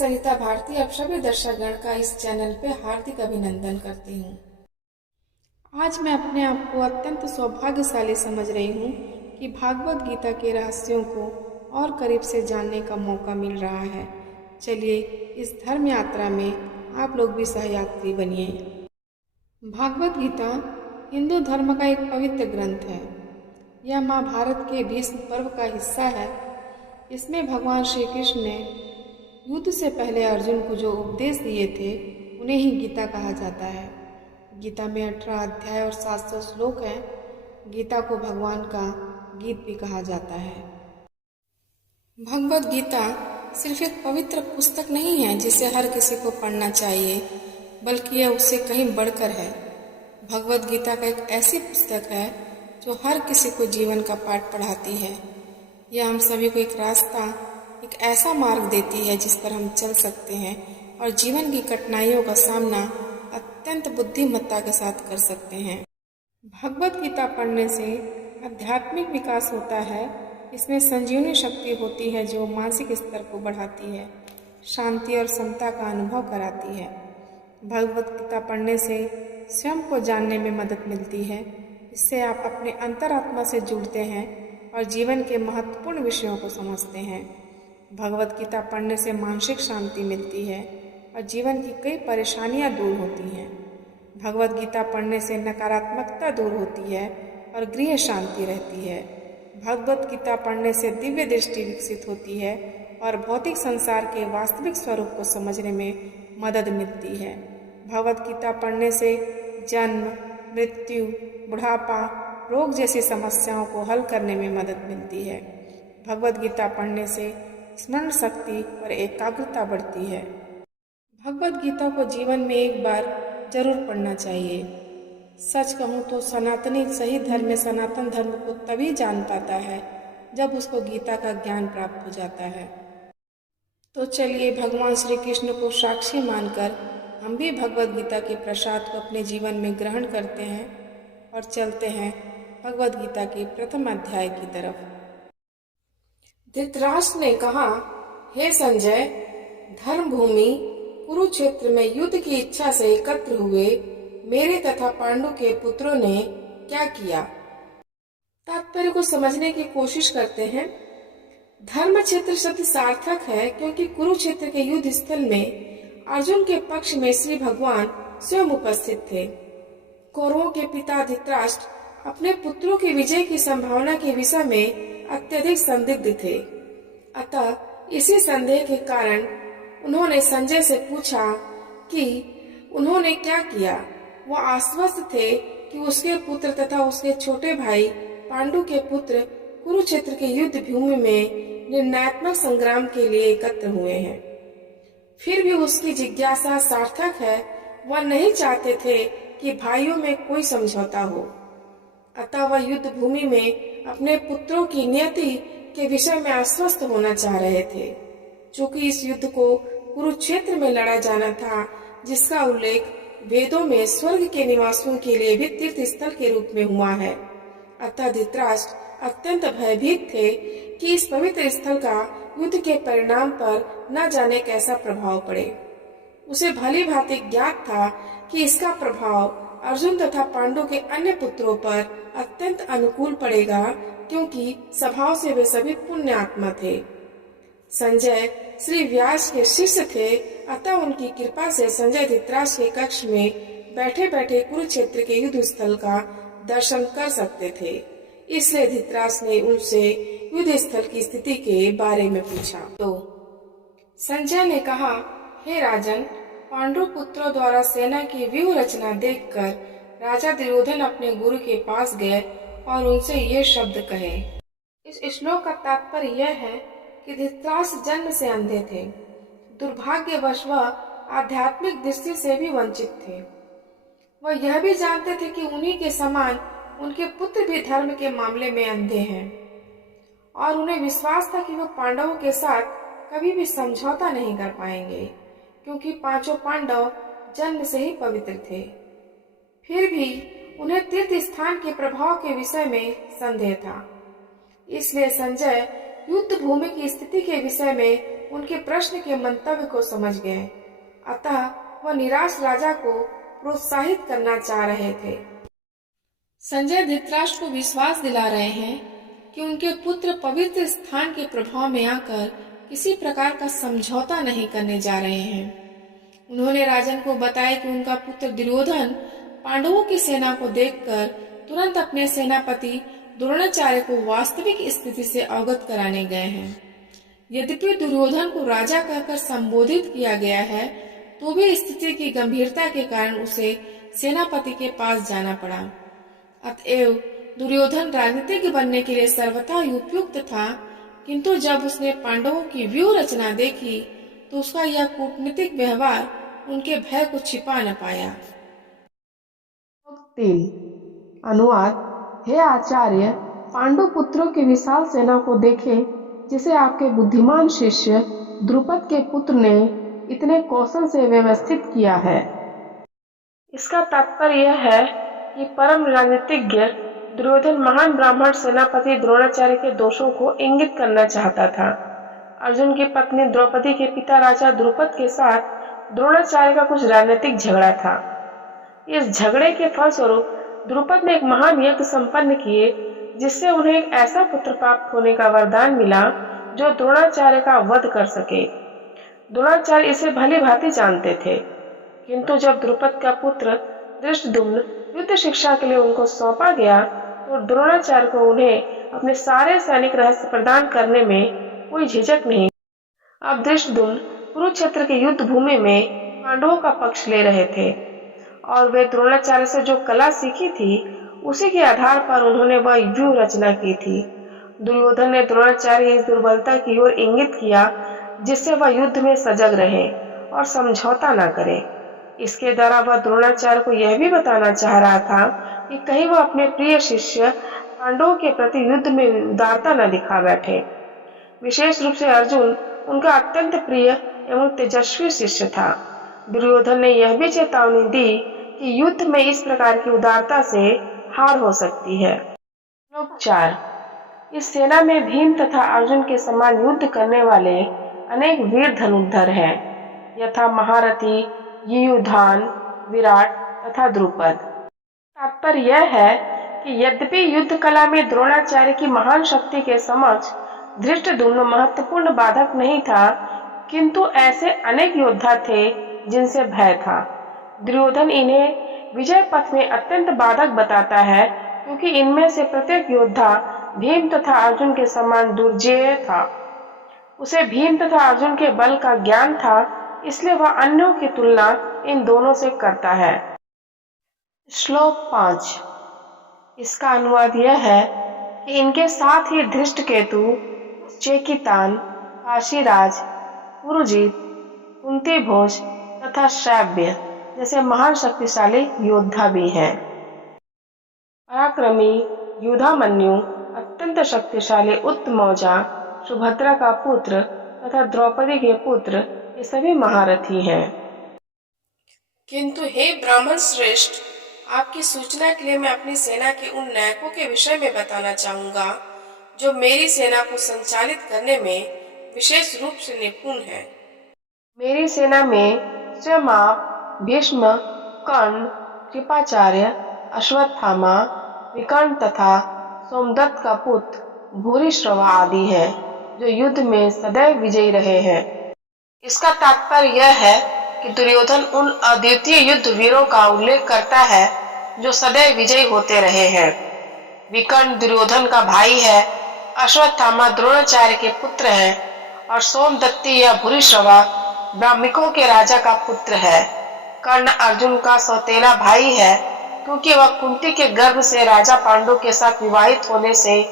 सरिता भारती आप सभी दर्शकगण का इस चैनल पे हार्दिक अभिनंदन करती हूँ। आज मैं अपने आप को अत्यंत सौभाग्यशाली समझ रही हूँ कि भागवत गीता के रहस्यों को और करीब से जानने का मौका मिल रहा है। चलिए इस धर्म यात्रा में आप लोग भी सहयात्री बनिए। भागवत गीता हिंदू धर्म का एक पवित्र ग्रंथ है। यह महाभारत के भीष्म पर्व का हिस्सा है। इसमें भगवान श्री कृष्ण ने युद्ध से पहले अर्जुन को जो उपदेश दिए थे उन्हें ही गीता कहा जाता है। गीता में 18 अध्याय और 700 श्लोक हैं। गीता को भगवान का गीत भी कहा जाता है। भगवत गीता सिर्फ एक पवित्र पुस्तक नहीं है जिसे हर किसी को पढ़ना चाहिए, बल्कि यह उससे कहीं बढ़कर है। भगवत गीता का एक ऐसी पुस्तक है जो हर किसी को जीवन का पाठ पढ़ाती है। यह हम सभी को एक रास्ता, एक ऐसा मार्ग देती है जिस पर हम चल सकते हैं और जीवन की कठिनाइयों का सामना अत्यंत बुद्धिमत्ता के साथ कर सकते हैं। भगवत गीता पढ़ने से आध्यात्मिक विकास होता है। इसमें संजीवनी शक्ति होती है जो मानसिक स्तर को बढ़ाती है, शांति और समता का अनुभव कराती है। भगवत गीता पढ़ने से स्वयं को जानने में मदद मिलती है। इससे आप अपने अंतरात्मा से जुड़ते हैं और जीवन के महत्वपूर्ण विषयों को समझते हैं। भगवत गीता पढ़ने से मानसिक शांति मिलती है और जीवन की कई परेशानियां दूर होती हैं। भगवत गीता पढ़ने से नकारात्मकता दूर होती है और गृह शांति रहती है। भगवत गीता पढ़ने से दिव्य दृष्टि विकसित होती है और भौतिक संसार के वास्तविक स्वरूप को समझने में मदद मिलती है। भगवत गीता पढ़ने से जन्म, मृत्यु, बुढ़ापा, रोग जैसी समस्याओं को हल करने में मदद मिलती है। भगवत गीता पढ़ने से स्मरण शक्ति और एकाग्रता बढ़ती है। भगवत गीता को जीवन में एक बार जरूर पढ़ना चाहिए। सच कहूँ तो सनातनी सही धर्म में सनातन धर्म को तभी जान पाता है जब उसको गीता का ज्ञान प्राप्त हो जाता है। तो चलिए भगवान श्री कृष्ण को साक्षी मानकर हम भी भगवत गीता के प्रसाद को अपने जीवन में ग्रहण करते हैं और चलते हैं भगवत गीता के प्रथम अध्याय की तरफ। धृतराष्ट्र ने कहा, हे संजय, धर्म भूमि कुरुक्षेत्र में युद्ध की इच्छा से एकत्र हुए मेरे तथा पांडु के पुत्रों ने क्या किया? तात्पर्य को समझने की कोशिश करते हैं। धर्म क्षेत्र शब्द सार्थक है क्योंकि कुरुक्षेत्र के युद्ध स्थल में अर्जुन के पक्ष में श्री भगवान स्वयं उपस्थित थे। कौरवों के पिता धृतराष्ट्र अपने पुत्रों की विजय की संभावना के विषय में अत्यधिक संदिग्ध थे। अतः इसी संदेह के कारण उन्होंने संजय से पूछा कि उन्होंने क्या किया। वह आश्वस्त थे कि उसके पुत्र तथा उसके छोटे भाई पांडु के पुत्र कुरुक्षेत्र के युद्ध भूमि में निर्णयात्मक संग्राम के लिए एकत्र हुए हैं। फिर भी उसकी जिज्ञासा सार्थक है। वह नहीं चाहते थे कि भाइयों में कोई समझौता हो। अतः वह युद्ध भूमि में अपने पुत्रों की नियति के विषय में आश्वस्त होना चाह रहे थे। चूंकि इस युद्ध को कुरुक्षेत्र में लड़ा जाना था, जिसका उल्लेख वेदों में स्वर्ग के निवासियों के लिए भी तीर्थ स्थल के रूप में हुआ है। अतः धृतराष्ट्र अत्यंत भयभीत थे कि इस पवित्र स्थल का युद्ध के परिणाम पर न जाने कैसा प्रभाव पड़े। उसे भली भांति ज्ञात था कि इसका प्रभाव अर्जुन तथा पांडु के अन्य पुत्रों पर अत्यंत अनुकूल पड़ेगा, क्योंकि स्वभाव से वे सभी पुण्य आत्मा थे। संजय श्री व्यास के शिष्य थे, अतः उनकी कृपा से संजय धृतराष्ट्र के कक्ष में बैठे बैठे कुरुक्षेत्र के युद्ध स्थल का दर्शन कर सकते थे। इसलिए धृतराष्ट्र ने उनसे युद्ध स्थल की स्थिति के बारे में पूछा। तो संजय ने कहा, हे राजन, पांडु पुत्रों द्वारा सेना की व्यूह रचना देखकर राजा दुर्योधन अपने गुरु के पास गए और उनसे ये शब्द कहे। इस श्लोक का तात्पर्य यह है कि धृतराष्ट्र जन्म से अंधे थे। दुर्भाग्यवश वह आध्यात्मिक दृष्टि से भी वंचित थे। वह यह भी जानते थे कि उन्हीं के समान उनके पुत्र भी धर्म के मामले में अंधे हैं और उन्हें विश्वास था कि वह पांडवों के साथ कभी भी समझौता नहीं कर पाएंगे, क्योंकि पांचों पांडव जन्म से ही पवित्र थे। फिर भी उन्हें तीर्थ स्थान के प्रभाव के विषय में संदेह था। इसलिए संजय युद्ध भूमि की स्थिति के विषय में उनके प्रश्न के मंतव्य को समझ गए, अतः वह निराश राजा को प्रोत्साहित करना चाह रहे थे। संजय धृतराष्ट्र को विश्वास दिला रहे हैं कि उनके पुत्र पवित्र स्थान के प्रभाव में आकर किसी प्रकार का समझौता नहीं करने जा रहे हैं। उन्होंने राजन को बताया कि उनका पुत्र दुर्योधन पांडवों की सेना को देखकर तुरंत अपने सेनापति द्रोणाचार्य को वास्तविक स्थिति से अवगत कराने गए हैं। यद्यपि दुर्योधन को राजा कहकर संबोधित किया गया है, तो भी स्थिति की गंभीरता के कारण उसे सेनापति के पास जाना पड़ा। अतएव दुर्योधन राजनीतिज्ञ बनने के लिए सर्वथा उपयुक्त था, किंतु जब उसने पांडवों की व्यूह रचना देखी तो उसका यह कूटनीतिक व्यवहार उनके भय को छिपा न पाया। 3 अनुवाद। हे आचार्य, पांडु पुत्रों की विशाल सेना को देखें, जिसे आपके बुद्धिमान शिष्य द्रुपद के पुत्र ने इतने कौशल से व्यवस्थित किया है। इसका तात्पर्य यह है कि परम राजनीतिज्ञ दुर्योधन महान ब्राह्मण सेनापति द्रोणाचार्य के दोषों को इंगित करना चाहता था। अर्जुन की पत्नी द्रौपदी के पिता राजा द्रुपद के साथ द्रोणाचार्य का कुछ राजनीतिक झगड़ा था। इस झगड़े के फलस्वरूप द्रुपद ने एक महान यज्ञ संपन्न किए, जिससे उन्हें एक ऐसा पुत्र प्राप्त होने का वरदान मिला जो द्रोणाचार्य का वध कर सके। द्रोणाचार्य इसे भली भांति जानते थे, किंतु जब द्रुपद का पुत्र धृष्टद्युम्न युद्ध शिक्षा के लिए उनको सौंपा गया तो द्रोणाचार्य को उन्हें अपने सारे सैनिक रहस्य प्रदान करने में कोई झिझक नहीं। अब धृष्टद्युम्न कुरुक्षेत्र के युद्ध भूमि में पांडवों का पक्ष ले रहे थे और वे द्रोणाचार्य से जो कला सीखी थी उसी के आधार पर उन्होंने वह व्यूह रचना की थी। दुर्योधन ने द्रोणाचार्य इस दुर्बलता की ओर इंगित किया जिससे वह युद्ध में सजग रहे और समझौता न करे। इसके द्वारा वह द्रोणाचार्य को यह भी बताना चाह रहा था कि कहीं वह अपने प्रिय शिष्य पांडवों के प्रति युद्ध में उदारता न दिखा बैठे। विशेष रूप से अर्जुन उनका अत्यंत प्रिय एवं तेजस्वी शिष्य था। दुर्योधन ने यह भी चेतावनी दी कि युद्ध में इस प्रकार की उदारता से हार हो सकती है। श्लोक 4। इस सेना में भीम तथा अर्जुन के समान युद्ध करने वाले अनेक वीर धनुर्धर हैं, यथा महारथी युयुधान, विराट तथा द्रुपद। तात्पर्य यह है कि यद्यपि युद्ध कला में द्रोणाचार्य की महान शक्ति के समक्ष धृष्टद्युम्न महत्वपूर्ण बाधक नहीं था, किंतु ऐसे अनेक योद्धा थे जिनसे भय था। दुर्योधन इन्हें विजय पथ में अत्यंत बाधक बताता है, क्योंकि इनमें से प्रत्येक योद्धा भीम तथा अर्जुन के समान दुर्जेय था। उसे भीम तथा अर्जुन के बल का ज्ञान था, इसलिए वह अन्यों की तुलना इन दोनों से करता है। श्लोक 5। इसका अनुवाद यह है कि इनके साथ ही धृष्टकेतु, चेकितान, काशीराज, पुरुजित, कुंतीभोज तथा श्राव्य जैसे महान शक्तिशाली योद्धा भी हैं। पराक्रमी युधामन्यु, अत्यंत शक्तिशाली उत्तमौजा, सुभद्रा का पुत्र तथा द्रौपदी के पुत्र, ये सभी महारथी हैं। किंतु हे ब्राह्मण श्रेष्ठ, आपकी सूचना के लिए मैं अपनी सेना के उन नायकों के विषय में बताना चाहूंगा जो मेरी सेना को संचालित करने में विशेष रूप से निपुण हैं। मेरी सेना में स्वयं आप, भीष्म, कर्ण, कृपाचार्य, अश्वत्थामा, विकर्ण तथा सोमदत्त का पुत्र भूरिश्रवा आदि हैं, जो युद्ध में सदैव विजयी रहे हैं। इसका तात्पर्य यह है कि दुर्योधन उन अद्वितीय युद्ध वीरों का उल्लेख करता है जो सदैव विजयी होते रहे हैं। विकर्ण दुर्योधन का भाई है, अश्वत्थामा द्रोणाचार्य के पुत्र हैं और सोमदत्ती या भूरिश्रवा ब्राह्मणों के राजा का पुत्र है। कर्ण अर्जुन का सौतेला भाई है, क्योंकि वह कुंती के गर्भ से राजा पांडु के साथ विवाहित होने से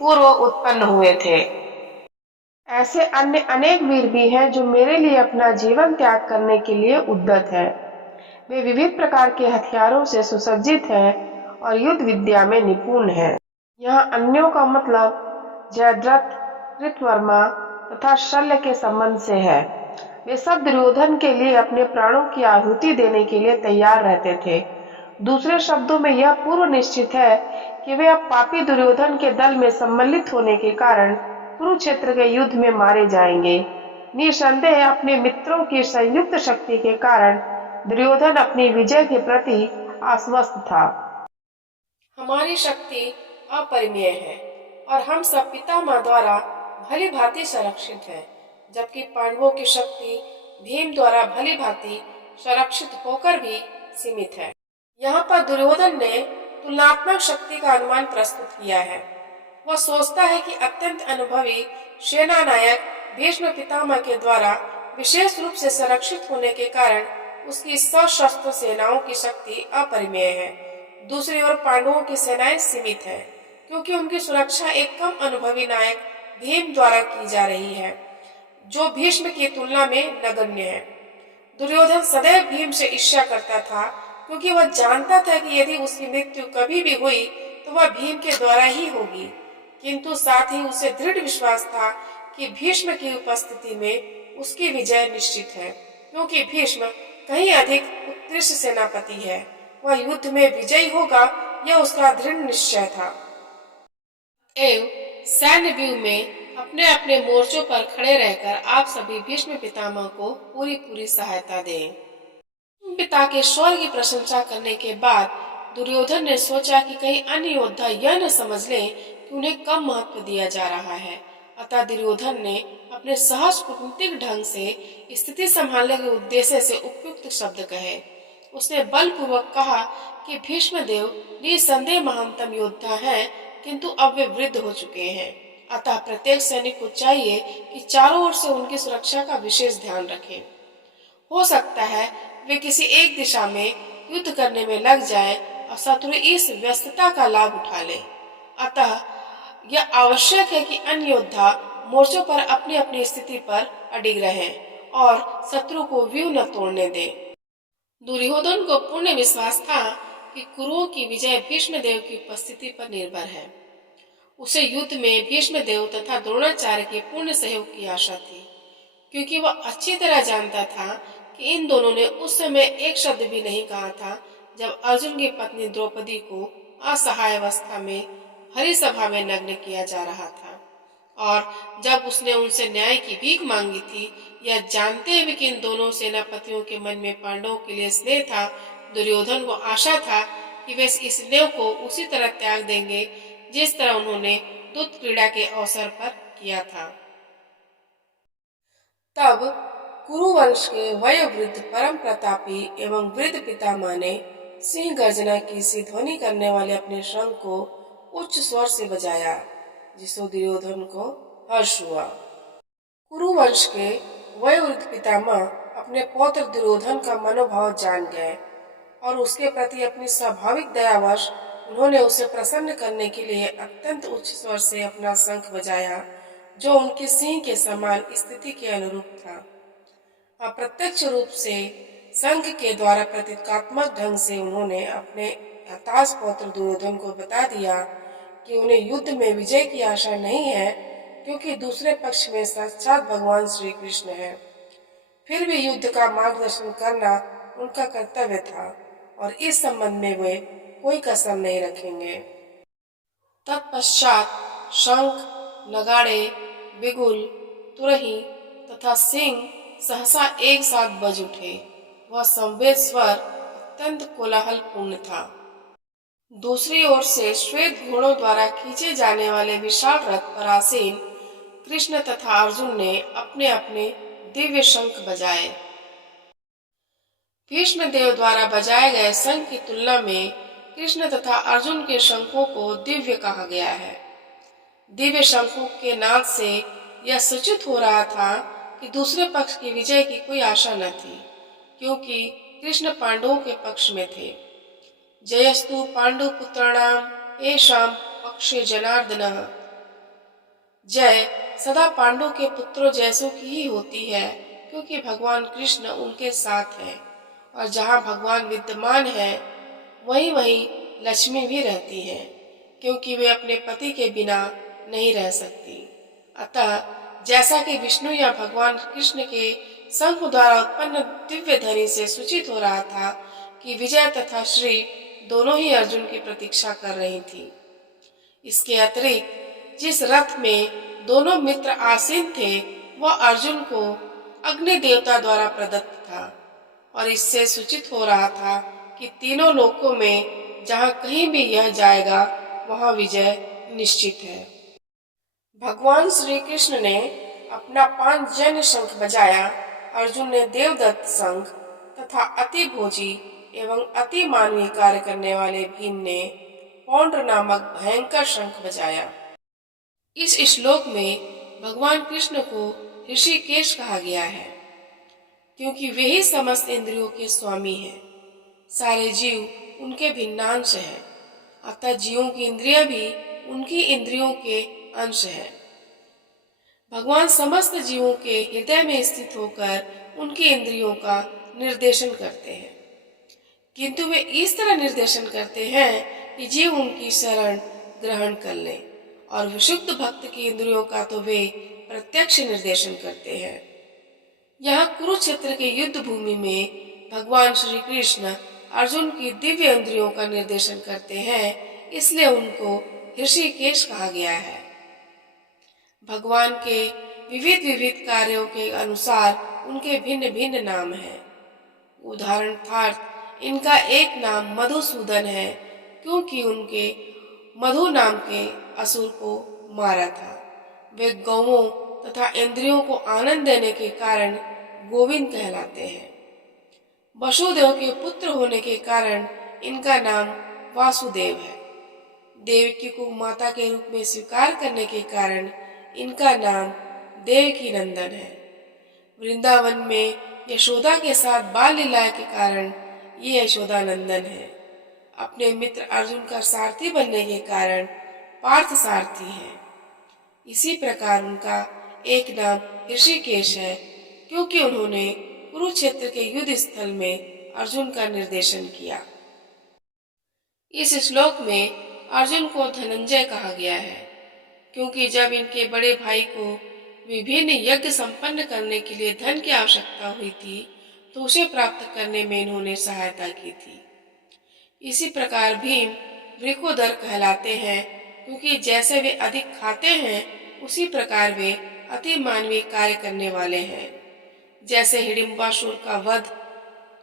पूर्व उत्पन्न हुए थे। ऐसे अन्य अनेक वीर भी हैं जो मेरे लिए अपना जीवन त्याग करने के लिए उद्यत हैं। वे विविध प्रकार के हथियारों से सुसज्जित हैं और युद्ध विद्या में निपुण हैं। यहाँ अन्यों का मतलब जयद्रथ, कृतवर्मा तथा शल्य के संबंध से है। वे सब दुर्योधन के लिए अपने प्राणों की आहुति देने के लिए तैयार रहते थे। दूसरे शब्दों में यह पूर्व निश्चित है कि वे अब पापी दुर्योधन के दल में सम्मिलित होने के कारण कुरुक्षेत्र के युद्ध में मारे जाएंगे। निसंदेह अपने मित्रों की संयुक्त शक्ति के कारण दुर्योधन अपनी विजय के प्रति आश्वस्त था। हमारी शक्ति अपरिमेय है और हम सब पितामह द्वारा भली भांति संरक्षित हैं, जबकि पांडवों की शक्ति भीम द्वारा भली भांति संरक्षित होकर भी सीमित है। यहाँ पर दुर्योधन ने तुलनात्मक शक्ति का अनुमान प्रस्तुत किया है। वह सोचता है कि अत्यंत अनुभवी सेना नायक भीष्म पितामह के द्वारा विशेष रूप से संरक्षित होने के कारण उसकी सशस्त्र सेनाओं की शक्ति अपरिमेय है। दूसरी ओर पांडवों की सेनाएं सीमित है, क्योंकि उनकी सुरक्षा एक कम अनुभवी नायक भीम द्वारा की जा रही है, जो भीष्म की तुलना में नगण्य है। दुर्योधन सदैव भीम से ईर्ष्या करता था, क्योंकि वह जानता था कि यदि उसकी मृत्यु कभी भी हुई तो वह भीम के द्वारा ही होगी, किंतु साथ ही उसे दृढ़ विश्वास था कि भीष्म की उपस्थिति में उसकी विजय निश्चित है, क्योंकि भीष्म कहीं अधिक उत्कृष्ट सेनापति है। वह युद्ध में विजयी होगा, यह उसका दृढ़ निश्चय था। सैन्य व्यूह में अपने अपने मोर्चों पर खड़े रहकर आप सभी भीष्म पितामह को पूरी सहायता दें। पिता के शौर्य की प्रशंसा करने के बाद दुर्योधन ने सोचा कि कहीं अन्य योद्धा यह न समझ लें कि उन्हें कम महत्व दिया जा रहा है। अतः दुर्योधन ने अपने सहज कूटनीतिक ढंग से स्थिति संभालने के उद्देश्य से उपयुक्त शब्द कहे। उसने बलपूर्वक कहा कि भीष्मदेव निसंदेह महानतम योद्धा हैं, किंतु अब वे वृद्ध हो चुके हैं। अतः प्रत्येक सैनिक को चाहिए कि चारों ओर से उनकी सुरक्षा का विशेष ध्यान रखें। हो सकता है वे किसी एक दिशा में युद्ध करने में लग जाएं और शत्रु इस व्यस्तता का लाभ उठा ले। अतः यह आवश्यक है कि अन्य योद्धा मोर्चों पर अपनी अपनी स्थिति पर अडिग रहें और शत्रु को व्यूह न तोड़ने दें। दुर्योधन को पूर्ण विश्वास था कि कुरुओं की विजय भीष्मदेव की उपस्थिति पर निर्भर है। उसे युद्ध में भीष्मदेव तथा द्रोणाचार्य के पूर्ण सहयोग की आशा थी, क्योंकि वह अच्छी तरह जानता था कि इन दोनों ने उस समय एक शब्द भी नहीं कहा था जब अर्जुन की पत्नी द्रौपदी को असहाय अवस्था में भरी सभा में नग्न किया जा रहा था, और जब उसने उनसे न्याय की भीख मांगी थी। यह जानते हुए कि इन दोनों सेनापतियों के मन में पांडवों के लिए स्नेह था, दुर्योधन को आशा था कि वे इस स्नेह को उसी तरह त्याग देंगे जिस तरह उन्होंने दूत क्रीड़ा के अवसर पर किया था। तब कुरुवंश के वयोवृद्ध परम प्रतापी एवं वृद्ध पितामह ने सिंह गर्जना की सी ध्वनि करने वाले अपने शंख को उच्च स्वर से बजाया, जिससे दुर्योधन को हर्ष हुआ। कुरुवंश के वयोवृद्ध पितामह अपने पौत्र दुर्योधन का मनोभाव जान गए और उसके प्रति अपनी स्वाभाविक दयावश उन्होंने उसे प्रसन्न करने के लिए अत्यंत उच्च स्वर से अपना शंख बजाया, जो उनके सिंह के समान स्थिति के अनुरूप था। अप्रत्यक्ष रूप से संघ के द्वारा प्रतीकात्मक ढंग से उन्होंने अपने हताश पौत्र दुर्योधन को बता दिया कि उन्हें युद्ध में विजय की आशा नहीं है, क्योंकि दूसरे पक्ष में साक्षात भगवान श्री कृष्ण है। फिर भी युद्ध का मार्गदर्शन करना उनका कर्तव्य था और इस संबंध में वे कोई कसर नहीं रखेंगे। तत्पश्चात शंख, नगाड़े, बिगुल, तुरही तथा सिंह सहसा एक साथ बज उठे। वह संवेद स्वर अत्यंत कोलाहलपूर्ण था। दूसरी ओर से श्वेत घोड़ों द्वारा खींचे जाने वाले विशाल रथ पर आसीन कृष्ण तथा अर्जुन ने अपने अपने दिव्य शंख बजाए। भीष्म देव द्वारा बजाए गए शंख की तुलना में कृष्ण तथा अर्जुन के शंखों को दिव्य कहा गया है। दिव्य शंखों के नाद से यह सूचित हो रहा था कि दूसरे पक्ष की विजय की कोई आशा न थी, क्योंकि कृष्ण पांडवों के पक्ष में थे। जयस्तु पांडु पुत्राणाम एषां पक्षे जनार्दनः। जय सदा पांडु के पुत्रों जैसों की ही होती है, क्योंकि भगवान कृष्ण उनके साथ हैं, और जहाँ भगवान विद्यमान है वहीं वहीं लक्ष्मी भी रहती है, क्योंकि वे अपने पति के बिना नहीं रह सकती। अतः जैसा कि विष्णु या भगवान कृष्ण के शंख द्वारा उत्पन्न दिव्य ध्वनि से सूचित हो रहा था कि विजय तथा श्री दोनों ही अर्जुन की प्रतीक्षा कर रही थी। इसके अतिरिक्त जिस रथ में दोनों मित्र आसीन थे वह अर्जुन को अग्नि देवता द्वारा प्रदत्त था और इससे सूचित हो रहा था कि तीनों लोकों में जहाँ कहीं भी यह जाएगा वहाँ विजय निश्चित है। भगवान श्री कृष्ण ने अपना पांचजन्य शंख बजाया। अर्जुन ने देवदत्त शंख तथा अति भोजी एवं अति मानवीय कार्य करने वाले भीम ने पौंड्र नामक भयंकर शंख बजाया। इस श्लोक में भगवान कृष्ण को ऋषिकेश कहा गया है क्योंकि वे ही समस्त इंद्रियों के स्वामी हैं। सारे जीव उनके भिन्नांश हैं, अतः जीवों की इंद्रियां भी उनकी इंद्रियों के अंश हैं। भगवान समस्त जीवों के हृदय में स्थित होकर उनकी इंद्रियों का निर्देशन करते हैं, किंतु वे इस तरह निर्देशन करते हैं कि जीव उनकी शरण ग्रहण कर लें, और विशुद्ध भक्त की इंद्रियों का तो वे प्रत्यक्ष निर्देशन करते हैं। यहाँ कुरुक्षेत्र के युद्ध भूमि में भगवान श्री कृष्ण अर्जुन की दिव्य इंद्रियों का निर्देशन करते हैं, इसलिए उनको ऋषिकेश कहा गया है। भगवान के विविध विविध कार्यों के अनुसार उनके भिन्न भिन्न नाम हैं। उदाहरणार्थ इनका एक नाम मधुसूदन है क्योंकि उनके मधु नाम के असुर को मारा था। वे गौओं तथा इंद्रियों को आनंद देने के कारण गोविंद कहलाते हैं। वसुदेव के पुत्र होने के कारण इनका नाम वासुदेव है। देवकी को माता के रूप में स्वीकार करने के कारण इनका नाम देवकी नंदन है। वृंदावन में यशोदा के साथ बाल लीला के कारण ये यशोदा नंदन है। अपने मित्र अर्जुन का सारथी बनने के कारण पार्थ सारथी है। इसी प्रकार उनका एक नाम ऋषिकेश है क्योंकि उन्होंने कुरुक्षेत्र के युद्ध स्थल में अर्जुन का निर्देशन किया। इस श्लोक में अर्जुन को धनंजय कहा गया है क्योंकि जब इनके बड़े भाई को विभिन्न यज्ञ संपन्न करने के लिए धन की आवश्यकता हुई थी तो उसे प्राप्त करने में इन्होंने सहायता की थी। इसी प्रकार भीम वृकोदर कहलाते हैं क्योंकि जैसे वे अधिक खाते हैं उसी प्रकार वे अति मानवीय कार्य करने वाले हैं, जैसे हिडिंबासुर का वध।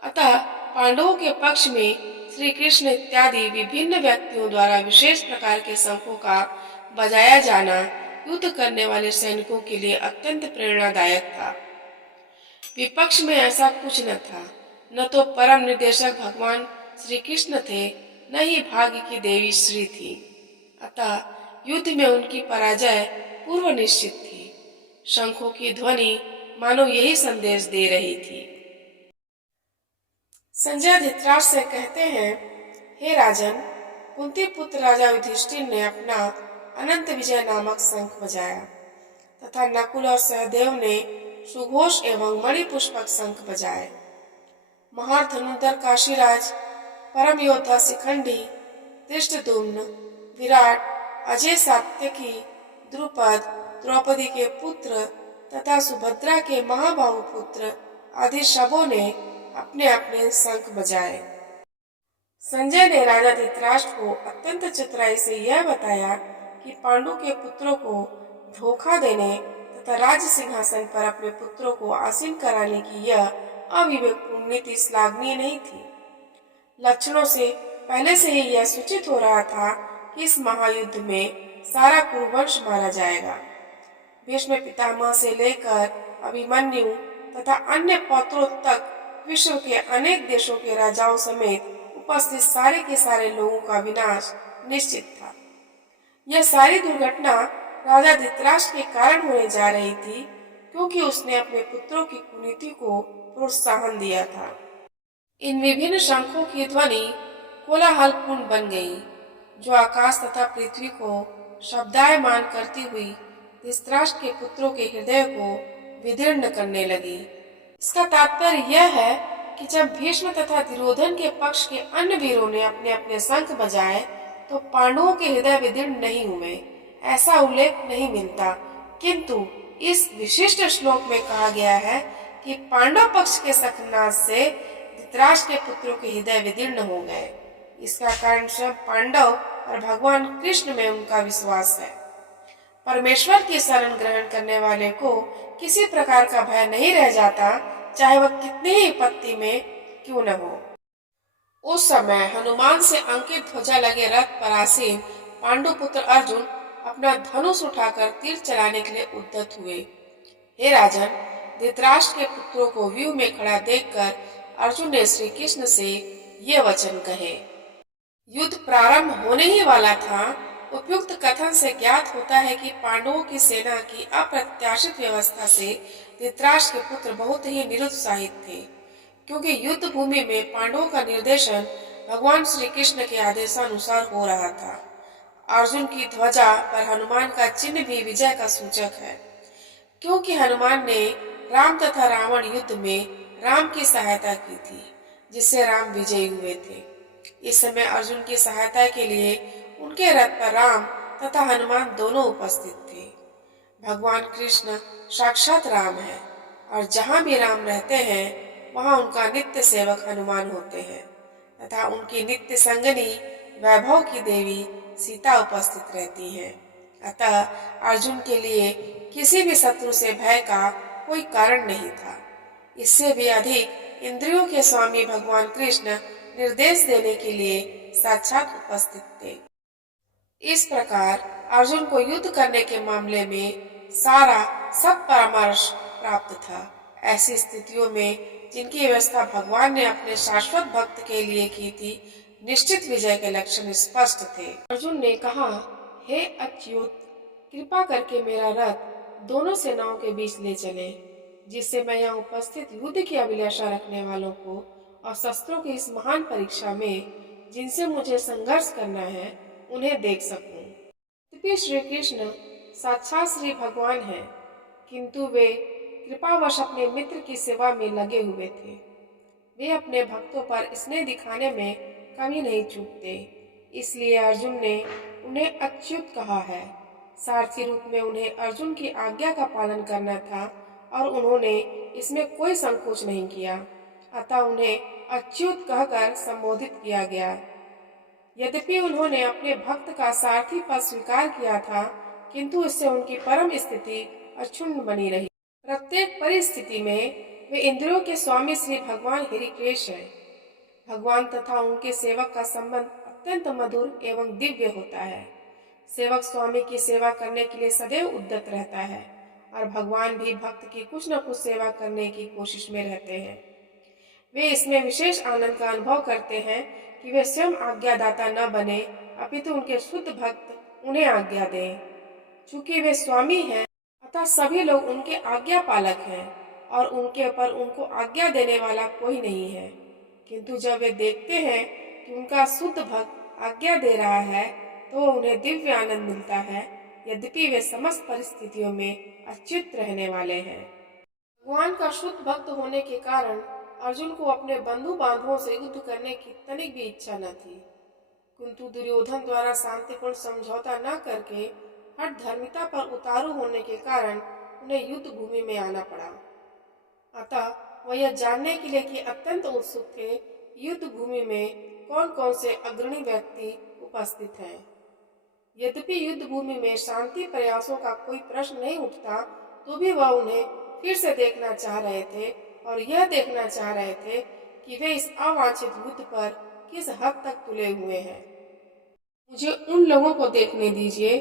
अतः पांडवों के पक्ष में श्री कृष्ण इत्यादि विभिन्न व्यक्तियों द्वारा विशेष प्रकार के शंखों का बजाया जाना युद्ध करने वाले सैनिकों के लिए अत्यंत प्रेरणादायक था। विपक्ष में ऐसा कुछ न था, न तो परम निर्देशक भगवान श्री कृष्ण थे, न ही भाग्य की देवी श्री थी। अतः युद्ध में उनकी पराजय पूर्व निश्चित थी। शंखों की ध्वनि मानो यही संदेश दे रही थी। संजय धृतराष्ट्र से कहते हैं, हे राजन, कुंती पुत्र राजा युधिष्ठिर ने अपना अनंत विजय नामक शंख बजाया तथा नकुल और सहदेव ने सुघोष एवं मणिपुष्पक शंख बजाए। महाधनुर्धर काशीराज, परम योद्धा शिखंडी, धृष्टद्युम्न, विराट, अजय सात्यकी, द्रुपद, द्रौपदी के पुत्र तथा सुभद्रा के महाबाहु पुत्र आदि सबों ने अपने अपने शंख बजाए। संजय ने राजा धृतराष्ट्र को अत्यंत चतुराई से यह बताया कि पांडु के पुत्रों को धोखा देने तथा राज सिंहासन पर अपने पुत्रों को आसीन कराने की यह अविवेकपूर्ण नीति श्लाघनीय नहीं थी। लक्षणों से पहले से ही यह सूचित हो रहा था कि इस महायुद्ध में सारा कुरुवंश मारा जाएगा। भीष्म पितामह से लेकर अभिमन्यु तथा अन्य पौत्रों तक विश्व के अनेक देशों के राजाओं समेत उपस्थित सारे के सारे लोगों का विनाश निश्चित था। यह सारी दुर्घटना राजा धृतराष्ट्र के कारण होने जा रही थी क्योंकि उसने अपने पुत्रों की कुनीति को प्रोत्साहन दिया था। इन विभिन्न शंखों की ध्वनि कोलाहलपूर्ण बन गई, जो आकाश तथा पृथ्वी को शब्दायमान करती हुई धृतराष्ट्र के पुत्रों के हृदय को विदीर्ण करने लगी। इसका तात्पर्य यह है कि जब भीष्म तथा दुर्योधन के पक्ष के अन्य वीरों ने अपने अपने शंख बजाए तो पांडवों के हृदय विदीर्ण नहीं हुए, ऐसा उल्लेख नहीं मिलता, किंतु इस विशिष्ट श्लोक में कहा गया है कि पांडव पक्ष के शंखनाद से धृतराष्ट्र के पुत्रों के हृदय विदीर्ण हो गए। इसका कारण स्वयं पांडव और भगवान कृष्ण में उनका विश्वास है। परमेश्वर की शरण ग्रहण करने वाले को किसी प्रकार का भय नहीं रह जाता, चाहे वह कितने ही विपत्ति में क्यों न हो। उस समय हनुमान से अंकित ध्वजा लगे रथ पर आसीन पांडु पुत्र अर्जुन अपना धनुष उठाकर तीर चलाने के लिए उद्यत हुए। हे राजन, धृतराष्ट्र के पुत्रों को व्यूह में खड़ा देखकर अर्जुन ने श्री कृष्ण से ये वचन कहे। युद्ध प्रारंभ होने ही वाला था। उपयुक्त कथन से ज्ञात होता है कि पांडवों की सेना की अप्रत्याशित व्यवस्था से धृतराष्ट्र के पुत्र बहुत ही निरुत्साहित थे, क्योंकि युद्ध भूमि में पांडवों का निर्देशन भगवान श्री कृष्ण के आदेशानुसार हो रहा था। अर्जुन की ध्वजा पर हनुमान का चिन्ह भी विजय का सूचक है, क्योंकि हनुमान ने राम तथा रावण युद्ध में राम की सहायता की थी, जिससे राम विजयी हुए थे। इस समय अर्जुन की सहायता के लिए उनके रथ पर राम तथा हनुमान दोनों उपस्थित थे। भगवान कृष्ण साक्षात राम है और जहाँ भी राम रहते हैं वहाँ उनका नित्य सेवक हनुमान होते हैं तथा उनकी नित्य संगनी वैभव की देवी सीता उपस्थित रहती हैं। अतः अर्जुन के लिए किसी भी शत्रु से भय का कोई कारण नहीं था। इससे भी अधिक इंद्रियों के स्वामी भगवान कृष्ण निर्देश देने के लिए साक्षात उपस्थित थे। इस प्रकार अर्जुन को युद्ध करने के मामले में सारा सब परामर्श प्राप्त था। ऐसी स्थितियों में जिनकी व्यवस्था भगवान ने अपने शाश्वत भक्त के लिए की थी, निश्चित विजय के लक्षण स्पष्ट थे। अर्जुन ने कहा, हे अच्युत, कृपा करके मेरा रथ दोनों सेनाओं के बीच ले चले, जिससे मैं यहाँ उपस्थित युद्ध की अभिलाषा रखने वालों को और शस्त्रों की इस महान परीक्षा में जिनसे मुझे संघर्ष करना है उन्हें देख सकूं। यद्यपि श्री कृष्ण साक्षात श्री भगवान हैं, किंतु वे कृपावश अपने मित्र की सेवा में लगे हुए थे। वे अपने भक्तों पर स्नेह दिखाने में कमी नहीं चूकते, इसलिए अर्जुन ने उन्हें अच्युत कहा है। सारथी रूप में उन्हें अर्जुन की आज्ञा का पालन करना था और उन्होंने इसमें कोई संकोच नहीं किया, अतः उन्हें अच्युत कहकर संबोधित किया गया। यद्यपि उन्होंने अपने भक्त का सारथी पद स्वीकार किया था, किंतु इससे उनकी परम स्थिति अक्षुण्ण बनी रही। प्रत्येक परिस्थिति में वे इंद्रियों के स्वामी श्री भगवान हरिकेश हैं। भगवान तथा उनके सेवक का संबंध अत्यंत मधुर एवं दिव्य होता है। सेवक स्वामी की सेवा करने के लिए सदैव उद्यत रहता है और भगवान भी भक्त की कुछ न कुछ सेवा करने की कोशिश में रहते हैं। वे इसमें विशेष आनंद का अनुभव करते हैं कि वे स्वयं आज्ञादाता न बने, अपितु उनके शुद्ध भक्त उन्हें आज्ञा दें। चूंकि वे स्वामी हैं, अतः सभी लोग उनके आज्ञा पालक हैं और उनके ऊपर उनको आज्ञा देने वाला कोई नहीं है। किंतु जब वे देखते हैं कि उनका शुद्ध भक्त आज्ञा दे रहा है, तो उन्हें दिव्य आनंद मिलता है, यद्यपि वे समस्त परिस्थितियों में अच्युत रहने वाले हैं। भगवान का शुद्ध भक्त होने के कारण अर्जुन को अपने बंधु बांधवों से युद्ध करने की तनिक भी इच्छा न थी, किंतु दुर्योधन द्वारा शांतिपूर्ण समझौता न करके हठ धर्मिता पर उतारू होने के कारण उन्हें युद्ध भूमि में आना पड़ा। अतः वह यह जानने के लिए कि अत्यंत उत्सुक थे युद्ध भूमि में कौन कौन से अग्रणी व्यक्ति उपस्थित हैं। यद्यपि युद्ध भूमि में शांति प्रयासों का कोई प्रश्न नहीं उठता, तो भी वह उन्हें फिर से देखना चाह रहे थे और यह देखना चाह रहे थे कि वे इस अवांछित युद्ध पर किस हद तक तुले हुए हैं। मुझे उन लोगों को देखने दीजिए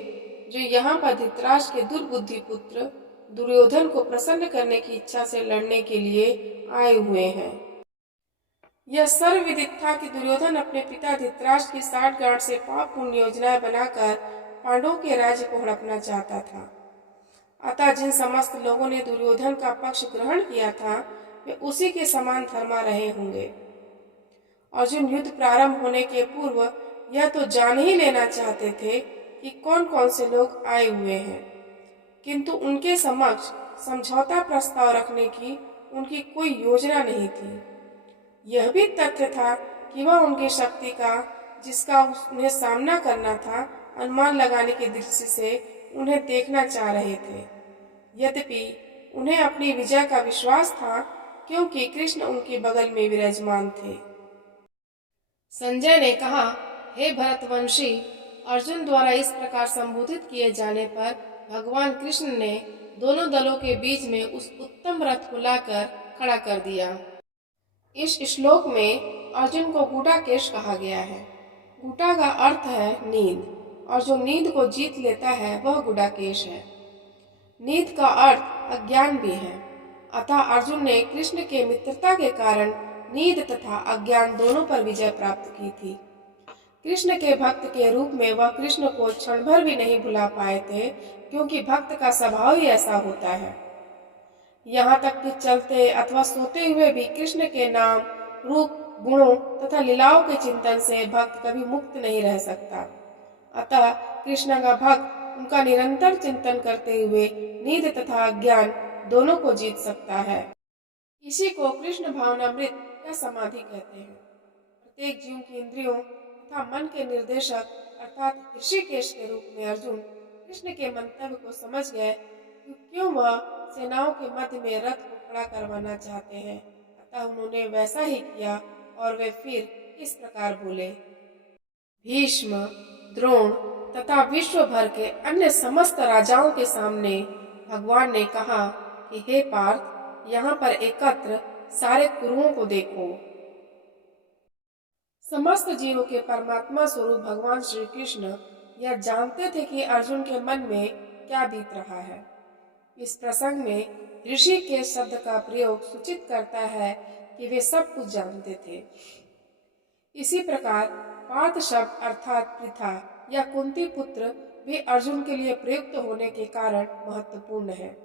जो यहाँ पर धृतराष्ट्र के दुर्बुद्धि पुत्र दुर्योधन को प्रसन्न करने की इच्छा से लड़ने के लिए आए हुए हैं। यह सर्वविदित था कि दुर्योधन अपने पिता धृतराष्ट्र की साठगांठ से पाप पुण्य योजनाएं बनाकर पांडवों के राज्य को हड़पना चाहता था। अतः जिन समस्त लोगों ने दुर्योधन का पक्ष ग्रहण किया था, वे उसी के समान धर्मा रहे होंगे। अर्जुन युद्ध प्रारंभ होने के पूर्व यह तो जान ही लेना चाहते थे कि कौन कौन से लोग आए हुए हैं, किंतु उनके समक्ष समझौता प्रस्ताव रखने की उनकी कोई योजना नहीं थी। यह भी तथ्य था कि वह उनकी शक्ति का, जिसका उन्हें सामना करना था, अनुमान लगाने की दृष्टि से उन्हें देखना चाह रहे थे। यद्यपि उन्हें अपनी विजय का विश्वास था, क्योंकि कृष्ण उनके बगल में विराजमान थे। संजय ने कहा, हे भरतवंशी, अर्जुन द्वारा इस प्रकार संबोधित किए जाने पर भगवान कृष्ण ने दोनों दलों के बीच में उस उत्तम रथ को लाकर खड़ा कर दिया। इस श्लोक में अर्जुन को गुडाकेश कहा गया है। गुडा का अर्थ है नींद, और जो नींद को जीत लेता है वह गुडाकेश है। नींद का अर्थ अज्ञान भी है। अतः अर्जुन ने कृष्ण के मित्रता के कारण नींद तथा अज्ञान दोनों पर विजय प्राप्त की थी। कृष्ण के भक्त के रूप में वह कृष्ण को क्षण भर भी नहीं भुला पाए थे, क्योंकि भक्त का स्वभाव ही ऐसा होता है। यहाँ तक कि चलते अथवा सोते हुए भी कृष्ण के नाम, रूप, गुणों तथा लीलाओं के चिंतन से भक्त कभी मुक्त नहीं रह सकता। अतः कृष्ण का भक्त उनका निरंतर चिंतन करते हुए नींद तथा अज्ञान दोनों को जीत सकता है। इसी को कृष्ण भावनामृत या समाधि कहते हैं। प्रत्येक जीव की इंद्रियों तथा मन के निर्देशक अर्थात ऋषिकेश के रूप में अर्जुन कृष्ण के मंतव्य को समझ गए कि क्यों वह सेनाओं के मध्य में रथ को खड़ा करवाना चाहते हैं। अतः उन्होंने वैसा ही किया और वे फिर इस प्रकार बोले। भीष्म, द्रोण तथा विश्व भर के अन्य समस्त राजाओं के सामने भगवान ने कहा कि हे पार्थ, यहाँ पर एकत्र सारे कुरुओं को देखो। समस्त जीवों के परमात्मा स्वरूप भगवान श्री कृष्ण यह जानते थे कि अर्जुन के मन में क्या बीत रहा है। इस प्रसंग में ऋषि के शब्द का प्रयोग सूचित करता है कि वे सब कुछ जानते थे। इसी प्रकार पार्थ शब्द अर्थात पृथा या कुंती पुत्र भी अर्जुन के लिए प्रयुक्त होने के कारण महत्वपूर्ण है।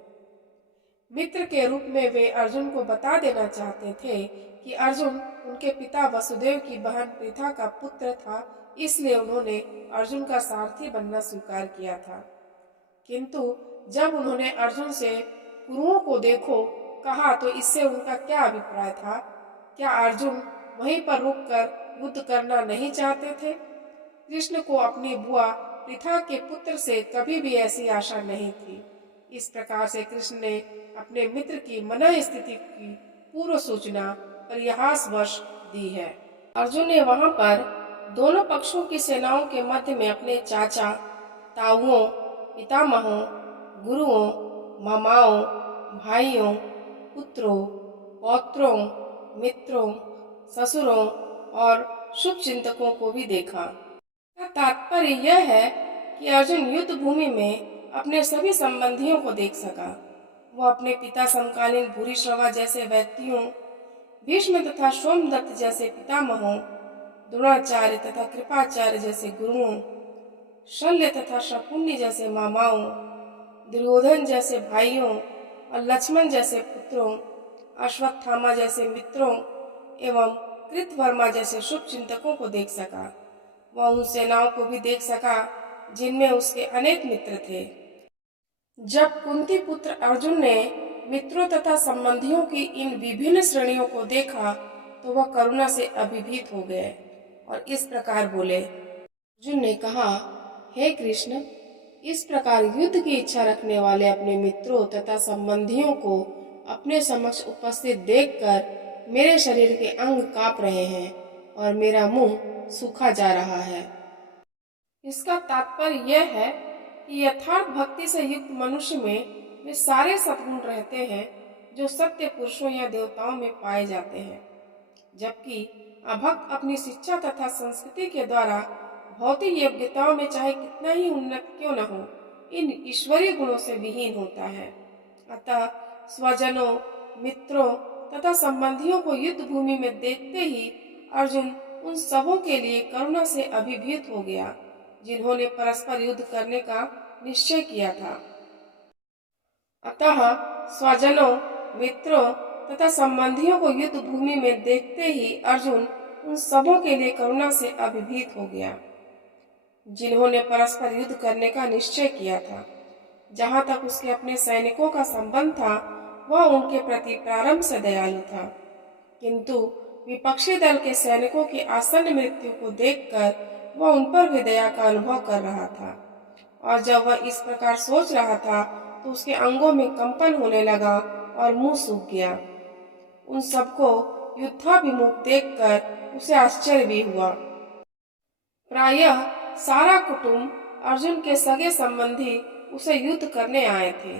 मित्र के रूप में वे अर्जुन को बता देना चाहते थे कि अर्जुन उनके पिता वसुदेव की बहन पृथा का पुत्र था, इसलिए उन्होंने अर्जुन का सारथी बनना स्वीकार किया था। किंतु जब उन्होंने अर्जुन से कुरुओं को देखो कहा तो इससे उनका क्या अभिप्राय था? क्या अर्जुन वहीं पर रुककर युद्ध करना नहीं चाहते थे? कृष्ण को अपनी बुआ पृथा के पुत्र से कभी भी ऐसी आशा नहीं थी। इस प्रकार से कृष्ण ने अपने मित्र की मनः स्थिति की पूर्व सूचना परिहासवश दी है। अर्जुन ने वहां पर दोनों पक्षों की सेनाओं के मध्य में अपने चाचा, ताऊओं, पितामहों, गुरुओं, मामाओं, भाइयों, पुत्रों, पौत्रों, मित्रों, ससुरों और शुभ चिंतकों को भी देखा। तात्पर्य यह है कि अर्जुन युद्ध भूमि में अपने सभी संबंधियों को देख सका। वह अपने पिता समकालीन भूरिश्रवा जैसे व्यक्तियों, भीष्म तथा सोमदत्त जैसे पितामहों, द्रोणाचार्य तथा कृपाचार्य जैसे गुरुओं, शल्य तथा शकुनी जैसे मामाओं, दुर्योधन जैसे भाइयों और लक्ष्मण जैसे पुत्रों, अश्वत्थामा जैसे मित्रों एवं कृतवर्मा जैसे शुभ चिंतकों को देख सका। वह उन सेनाओं को भी देख सका जिनमें उसके अनेक मित्र थे। जब कुंती पुत्र अर्जुन ने मित्रों तथा संबंधियों की इन विभिन्न श्रेणियों को देखा तो वह करुणा से अभिभूत हो गए और इस प्रकार बोले। अर्जुन ने कहा, हे कृष्ण, इस प्रकार युद्ध की इच्छा रखने वाले अपने मित्रों तथा संबंधियों को अपने समक्ष उपस्थित देखकर मेरे शरीर के अंग कांप रहे हैं और मेरा मुंह सूखा जा रहा है। इसका तात्पर्य यह है कि यथार्थ भक्ति से युक्त मनुष्य में वे सारे सद्गुण रहते हैं जो सत्य पुरुषों या देवताओं में पाए जाते हैं, जबकि अभक्त अपनी शिक्षा तथा संस्कृति के द्वारा भौतिक योग्यताओं में चाहे कितना ही उन्नत क्यों न हो, इन ईश्वरीय गुणों से विहीन होता है। अतः स्वजनों, मित्रों तथा संबंधियों को युद्ध भूमि में देखते ही अर्जुन उन सबों के लिए करुणा से अभिभूत हो गया जिन्होंने परस्पर युद्ध करने का निश्चय किया था। अतः स्वजनों, मित्रों तथा संबंधियों को युद्ध भूमि में देखते ही अर्जुन उन सबों के लिए करुणा से अभिभूत हो गया जिन्होंने परस्पर युद्ध करने का निश्चय किया था। जहाँ तक उसके अपने सैनिकों का संबंध था, वह उनके प्रति प्रारंभ से दयालु था, किंतु विपक्षी दल के सैनिकों की आसन्न मृत्यु को देखकर वह उन पर भी दया का अनुभव कर रहा था। और जब वह इस प्रकार सोच रहा था तो उसके अंगों में कंपन होने लगा और मुंह सूख गया। उन सबको युद्धाभिमुख देखकर उसे आश्चर्य भी हुआ। प्रायः सारा कुटुंब, अर्जुन के सगे संबंधी उसे युद्ध करने आए थे।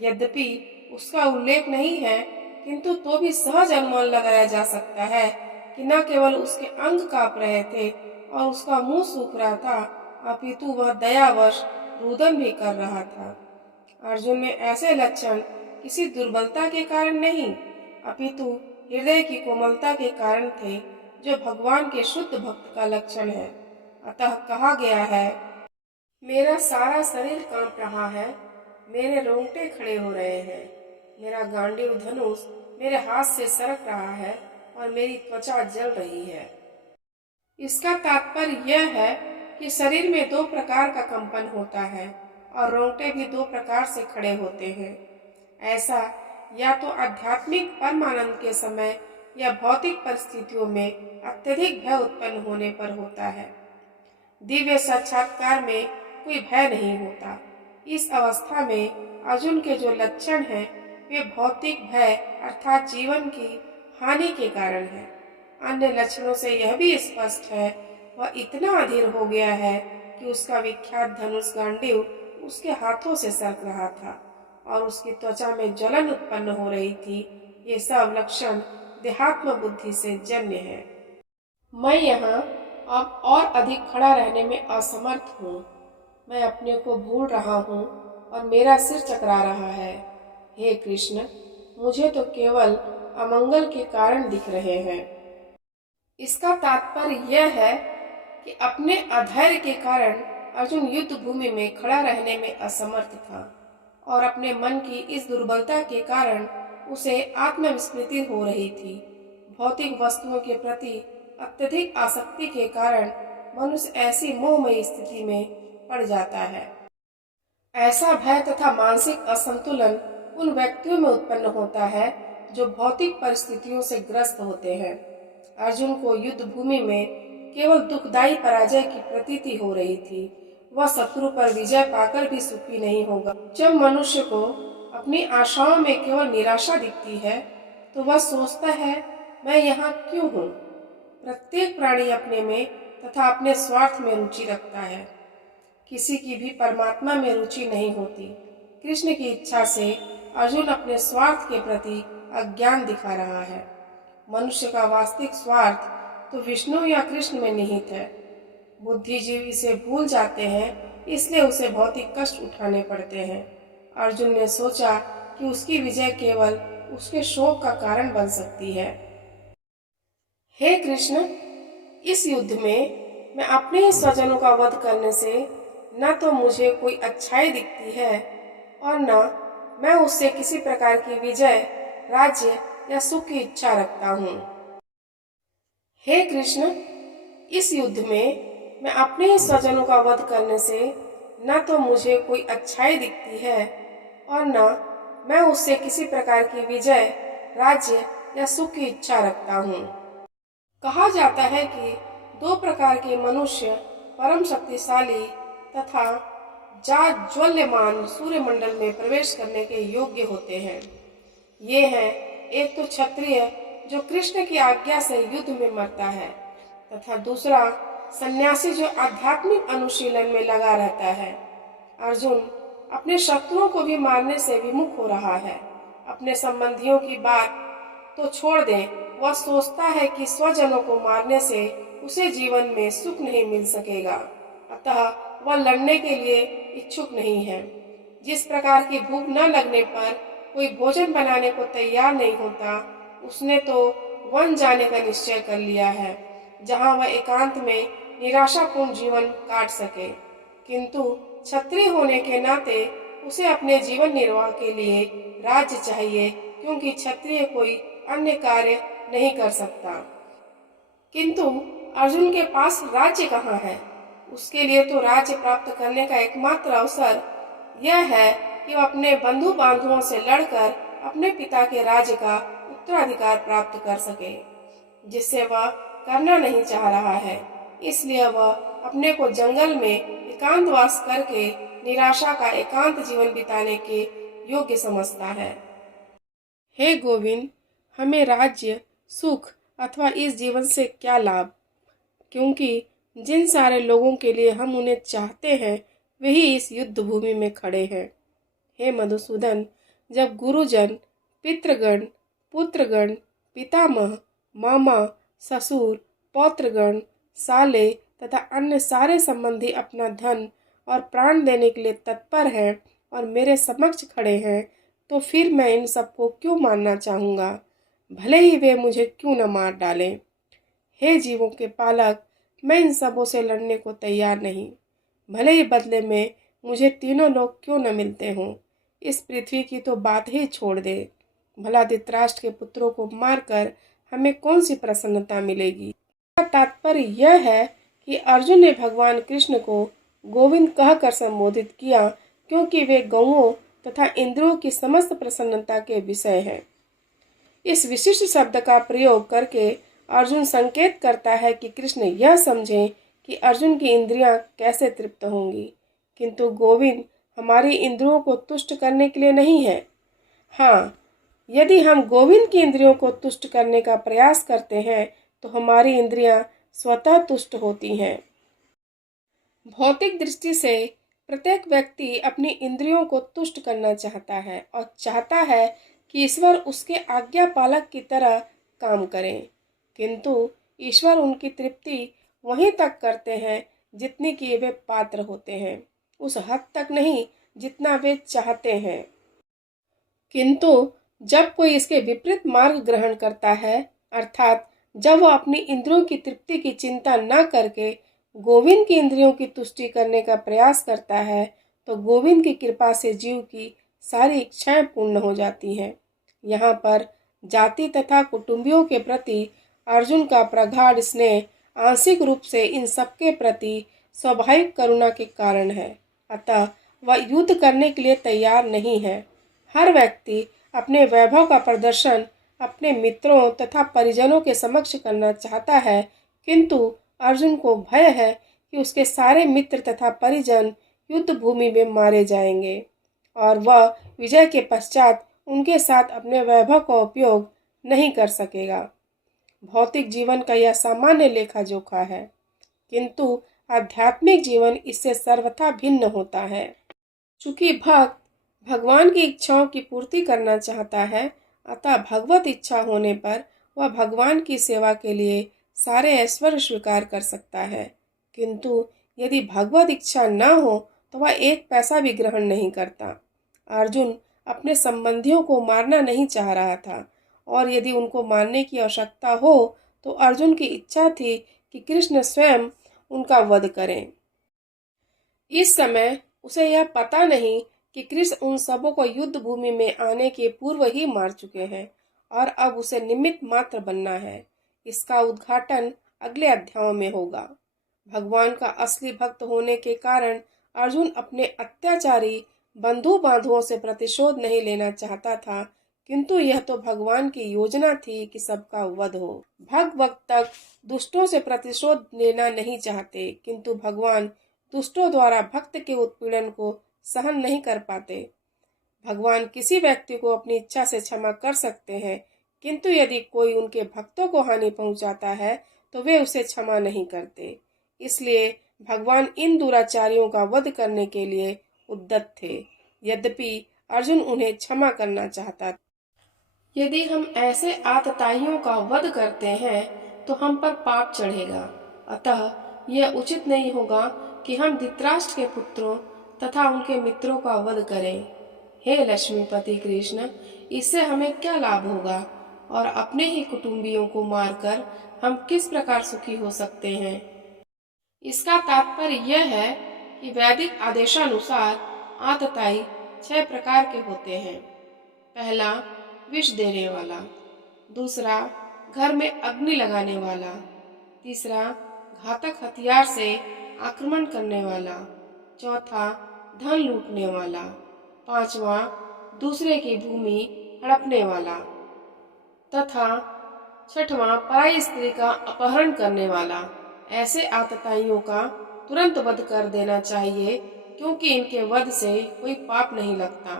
यद्यपि उसका उल्लेख नहीं है, किंतु तो भी सहज अनुमान लगाया जा सकता है कि न केवल उसके अंग कांप रहे थे और उसका मुंह सूख रहा था, अपितु वह दयावश रुदन भी कर रहा था। अर्जुन में ऐसे लक्षण किसी दुर्बलता के कारण नहीं, अपितु हृदय की कोमलता के कारण थे, जो भगवान के शुद्ध भक्त का लक्षण है। अतः कहा गया है, मेरा सारा शरीर कांप रहा है, मेरे रोंगटे खड़े हो रहे हैं, मेरा गांडीव धनुष मेरे हाथ से सरक रहा है और मेरी त्वचा जल रही है। इसका तात्पर्य यह है कि शरीर में दो प्रकार का कंपन होता है और रोंगटे भी दो प्रकार से खड़े होते हैं। ऐसा या तो आध्यात्मिक परमानंद के समय या भौतिक परिस्थितियों में अत्यधिक भय उत्पन्न होने पर होता है। दिव्य साक्षात्कार में कोई भय नहीं होता। इस अवस्था में अर्जुन के जो लक्षण हैं, वे भौतिक भय अर्थात जीवन की हानि के कारण है। अन्य लक्षणों से यह भी स्पष्ट है, वह इतना अधीर हो गया है कि उसका विख्यात धनुष गांडीव उसके हाथों से सरक रहा था और उसकी त्वचा में जलन उत्पन्न हो रही थी। ये सब लक्षण देहात्म बुद्धि से जन्य है। मैं यहाँ अब और अधिक खड़ा रहने में असमर्थ हूँ। मैं अपने को भूल रहा हूँ और मेरा सिर चकरा रहा है। हे कृष्ण, मुझे तो केवल अमंगल के कारण दिख रहे हैं। इसका तात्पर्य यह है कि अपने अधैर्य के कारण अर्जुन युद्ध भूमि में खड़ा रहने में असमर्थ था और अपने मन की इस दुर्बलता के कारण उसे आत्मविस्मृति हो रही थी। भौतिक वस्तुओं के प्रति अत्यधिक आसक्ति के कारण मनुष्य ऐसी मोहमयी स्थिति में पड़ जाता है। ऐसा भय तथा मानसिक असंतुलन उन व्यक्तियों में उत्पन्न होता है जो भौतिक परिस्थितियों से ग्रस्त होते हैं। अर्जुन को युद्ध भूमि में केवल दुखदायी पराजय की प्रतीति हो रही थी। वह शत्रु पर विजय पाकर भी सुखी नहीं होगा। जब मनुष्य को अपनी आशाओं में केवल निराशा दिखती है, तो वह सोचता है, मैं यहाँ क्यों हूँ। प्रत्येक प्राणी अपने में तथा अपने स्वार्थ में रुचि रखता है। किसी की भी परमात्मा में रुचि नहीं होती। कृष्ण की इच्छा से अर्जुन अपने स्वार्थ के प्रति अज्ञान दिखा रहा है। मनुष्य का वास्तविक स्वार्थ तो विष्णु या कृष्ण में निहित है। बुद्धिजीवी इसे भूल जाते हैं, इसलिए उसे भौतिक कष्ट उठाने पड़ते हैं। अर्जुन ने सोचा कि उसकी विजय केवल उसके शोक का कारण बन सकती है। हे कृष्ण, इस युद्ध में मैं अपने ही स्वजनों का वध करने से न तो मुझे कोई अच्छाई दिखती है और न मैं उससे किसी प्रकार की विजय, राज्य या सुख की इच्छा रखता हूँ। हे कृष्ण, इस युद्ध में मैं अपने ही स्वजनों का वध करने से न तो मुझे कोई अच्छाई दिखती है और न मैं उससे किसी प्रकार की विजय, राज्य या सुख की इच्छा रखता हूँ। कहा जाता है कि दो प्रकार के मनुष्य परम शक्तिशाली तथा जाज्वल्यमान सूर्यमंडल में प्रवेश करने के योग्य होते हैं। ये हैं, एक तो क्षत्रिय जो कृष्ण की आज्ञा से युद्ध में मरता है, तथा दूसरा सन्यासी जो आध्यात्मिक अनुशीलन में लगा रहता है। अर्जुन अपने शत्रुओं को भी मारने से विमुख हो रहा है। अपने संबंधियों की बात तो छोड़ दें, वह सोचता है कि स्वजनों को मारने से उसे जीवन में सुख नहीं मिल सकेगा, अतः वह लड़ने के लिए इच्छुक नहीं है। जिस प्रकार की भूख न लगने पर कोई भोजन बनाने को तैयार नहीं होता, उसने तो वन जाने का निश्चय कर लिया है, जहाँ वह एकांत में निराशापूर्ण जीवन काट सके। किंतु क्षत्रिय होने के नाते उसे अपने जीवन निर्वाह के लिए राज्य चाहिए, क्योंकि क्षत्रिय कोई अन्य कार्य नहीं कर सकता। किंतु अर्जुन के पास राज्य कहाँ है? उसके लिए तो राज्य प्राप्त करने का एकमात्र अवसर यह है कि वह अपने बंधु बांधुओं से लड़कर अपने पिता के राज्य का उत्तराधिकार प्राप्त कर सके, जिससे वह करना नहीं चाह रहा है। इसलिए वह अपने को जंगल में एकांतवास करके निराशा का एकांत जीवन बिताने के योग्य समझता है। हे गोविंद, हमें राज्य, सुख अथवा इस जीवन से क्या लाभ, क्योंकि जिन सारे लोगों के लिए हम उन्हें चाहते हैं वही इस युद्ध भूमि में खड़े हैं। हे मधुसूदन, जब गुरुजन, पितृगण, पुत्रगण, पितामह, मामा, ससुर, पौत्रगण, साले तथा अन्य सारे संबंधी अपना धन और प्राण देने के लिए तत्पर हैं और मेरे समक्ष खड़े हैं, तो फिर मैं इन सबको क्यों मानना चाहूँगा, भले ही वे मुझे क्यों न मार डालें। हे जीवों के पालक, मैं इन सबों से लड़ने को तैयार नहीं, भले ही बदले में मुझे तीनों लोग क्यों न मिलते हों। इस पृथ्वी की तो बात ही छोड़ दे। भला धृतराष्ट्र के पुत्रों को मारकर हमें कौन सी प्रसन्नता मिलेगी। तात्पर्य यह है कि अर्जुन ने भगवान कृष्ण को गोविंद कहकर संबोधित किया, क्योंकि वे गौओं तथा इंद्रियों की समस्त प्रसन्नता के विषय हैं। इस विशिष्ट शब्द का प्रयोग करके अर्जुन संकेत करता है कि कृष्ण यह समझें कि अर्जुन की इंद्रियां कैसे तृप्त होंगी, किंतु गोविंद हमारी इंद्रियों को तुष्ट करने के लिए नहीं है। हाँ, यदि हम गोविंद की इंद्रियों को तुष्ट करने का प्रयास करते हैं तो हमारी इंद्रियां स्वतः तुष्ट होती हैं। भौतिक दृष्टि से प्रत्येक व्यक्ति अपनी इंद्रियों को तुष्ट करना चाहता है और चाहता है कि ईश्वर उसके आज्ञा पालक की तरह काम करें, किंतु ईश्वर उनकी तृप्ति वहीं तक करते हैं जितनी कि वे पात्र होते हैं, उस हद तक नहीं जितना वे चाहते हैं। किंतु जब कोई इसके विपरीत मार्ग ग्रहण करता है, अर्थात जब वह अपनी इंद्रियों की तृप्ति की चिंता न करके गोविंद की इंद्रियों की तुष्टि करने का प्रयास करता है, तो गोविंद की कृपा से जीव की सारी इच्छाएं पूर्ण हो जाती हैं। यहाँ पर जाति तथा कुटुंबियों के प्रति अर्जुन का प्रगाढ़ स्नेह आंशिक रूप से इन सबके प्रति स्वाभाविक करुणा के कारण है। अतः वह युद्ध करने के लिए तैयार नहीं है। हर व्यक्ति अपने वैभव का प्रदर्शन अपने मित्रों तथा परिजनों के समक्ष करना चाहता है, किंतु अर्जुन को भय है कि उसके सारे मित्र तथा परिजन युद्ध भूमि में मारे जाएंगे और वह विजय के पश्चात उनके साथ अपने वैभव का उपयोग नहीं कर सकेगा। भौतिक जीवन का यह सामान्य लेखा जोखा है, किंतु आध्यात्मिक जीवन इससे सर्वथा भिन्न होता है। चूंकि भक्त भगवान की इच्छाओं की पूर्ति करना चाहता है, अतः भगवत इच्छा होने पर वह भगवान की सेवा के लिए सारे ऐश्वर्य स्वीकार कर सकता है, किंतु यदि भगवत इच्छा न हो तो वह एक पैसा भी ग्रहण नहीं करता। अर्जुन अपने संबंधियों को मारना नहीं चाह रहा था, और यदि उनको मारने की आवश्यकता हो तो अर्जुन की इच्छा थी कि कृष्ण स्वयं उनका वध करें। इस समय उसे यह पता नहीं कि कृष्ण उन सबों को युद्ध भूमि में आने के पूर्व ही मार चुके हैं और अब उसे निमित्त मात्र बनना है। इसका उद्घाटन अगले अध्यायों में होगा। भगवान का असली भक्त होने के कारण अर्जुन अपने अत्याचारी बंधु बांधुओं से प्रतिशोध नहीं लेना चाहता था, किंतु यह तो भगवान की योजना थी कि सबका वध हो। भक्त तक दुष्टों से प्रतिशोध लेना नहीं चाहते, किंतु भगवान दुष्टों द्वारा भक्त के उत्पीड़न को सहन नहीं कर पाते। भगवान किसी व्यक्ति को अपनी इच्छा से क्षमा कर सकते हैं, किंतु यदि कोई उनके भक्तों को हानि पहुंचाता है तो वे उसे क्षमा नहीं करते। इसलिए भगवान इन दुराचारियों का वध करने के लिए उद्यत थे, यद्यपि अर्जुन उन्हें क्षमा करना चाहता था। यदि हम ऐसे आतताइयों का वध करते हैं तो हम पर पाप चढ़ेगा, अतः यह उचित नहीं होगा कि हम धृतराष्ट्र के पुत्रों तथा उनके मित्रों का वध करें। हे लक्ष्मीपति कृष्ण, इससे हमें क्या लाभ होगा और अपने ही कुटुंबियों को मारकर हम किस प्रकार सुखी हो सकते हैं। इसका तात्पर्य यह है कि वैदिक आदेशानुसार आतताई 6 प्रकार के होते हैं। पहला, विष देने वाला। दूसरा, घर में अग्नि लगाने वाला। तीसरा, घातक हथियार से आक्रमण करने वाला। चौथा, धन लूटने वाला। पांचवा, दूसरे की भूमि हड़पने वाला। तथा छठवां, पराई स्त्री का अपहरण करने वाला। ऐसे आतताइयों का तुरंत वध कर देना चाहिए, क्योंकि इनके वध से कोई पाप नहीं लगता।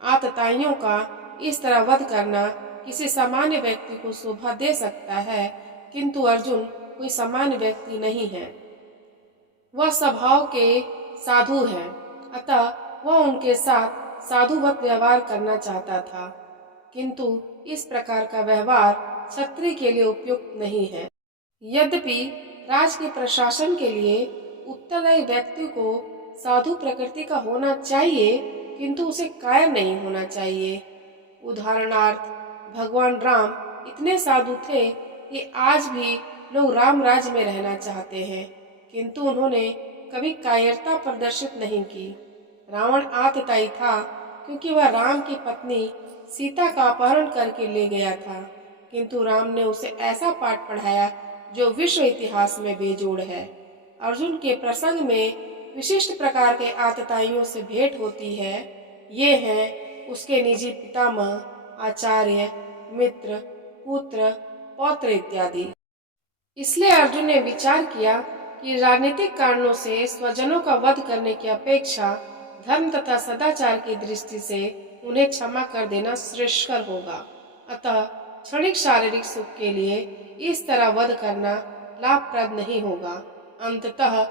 आतताइयों का इस तरह वध करना किसी सामान्य व्यक्ति को शोभा दे सकता है, किंतु अर्जुन कोई सामान्य व्यक्ति नहीं है। वह स्वभाव के साधु हैं, अतः वह उनके साथ साधुवत व्यवहार करना चाहता था, किंतु इस प्रकार का व्यवहार क्षत्रिय के लिए उपयुक्त नहीं है। यद्यपि राज के प्रशासन के लिए उत्तरदायी व्यक्ति को साधु प्रकृति का होना चाहिए, किंतु उसे कायर नहीं होना चाहिए। उदाहरणार्थ, भगवान राम इतने साधु थे कि आज भी लोग राम राज्य में रहना चाहते हैं, किंतु उन्होंने कभी कायरता प्रदर्शित नहीं की। रावण आतताई था क्योंकि वह राम की पत्नी सीता का अपहरण करके ले गया था, किंतु राम ने उसे ऐसा पाठ पढ़ाया जो विश्व इतिहास में बेजोड़ है। अर्जुन के प्रसंग में विशिष्ट प्रकार के आतताइयों से भेंट होती है। ये हैं उसके निजी पितामह, आचार्य, मित्र, पुत्र, पौत्र इत्यादि। इसलिए अर्जुन ने विचार किया कि राजनीतिक कारणों से स्वजनों का वध करने की अपेक्षा धर्म तथा सदाचार की दृष्टि से उन्हें क्षमा कर देना श्रेयस्कर होगा। अतः क्षणिक शारीरिक सुख के लिए इस तरह वध करना लाभप्रद नहीं होगा। अंततः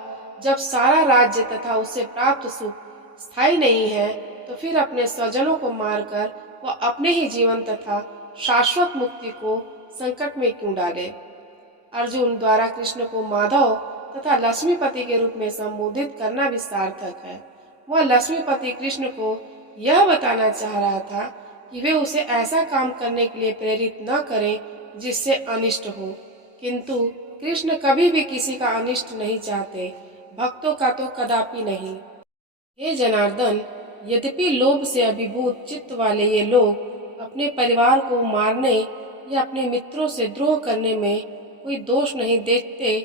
जब सारा राज्य तथा उससे प्राप्त सुख स्थायी नहीं है, तो फिर अपने स्वजनों को मारकर वह अपने ही जीवन तथा शाश्वत मुक्ति को संकट में क्यों डाले। अर्जुन द्वारा कृष्ण को माधव तथा लक्ष्मीपति के रूप में संबोधित करना भी सार्थक है। वह लक्ष्मीपति कृष्ण को यह बताना चाह रहा था कि वे उसे ऐसा काम करने के लिए प्रेरित न करें जिससे अनिष्ट हो, किंतु कृष्ण कभी भी किसी का अनिष्ट नहीं चाहते, भक्तों का तो कदापि नहीं। हे जनार्दन, यद्यपि लोभ से अभिभूत चित्त वाले ये लोग अपने परिवार को मारने या अपने मित्रों से द्रोह करने में कोई दोष नहीं देखते,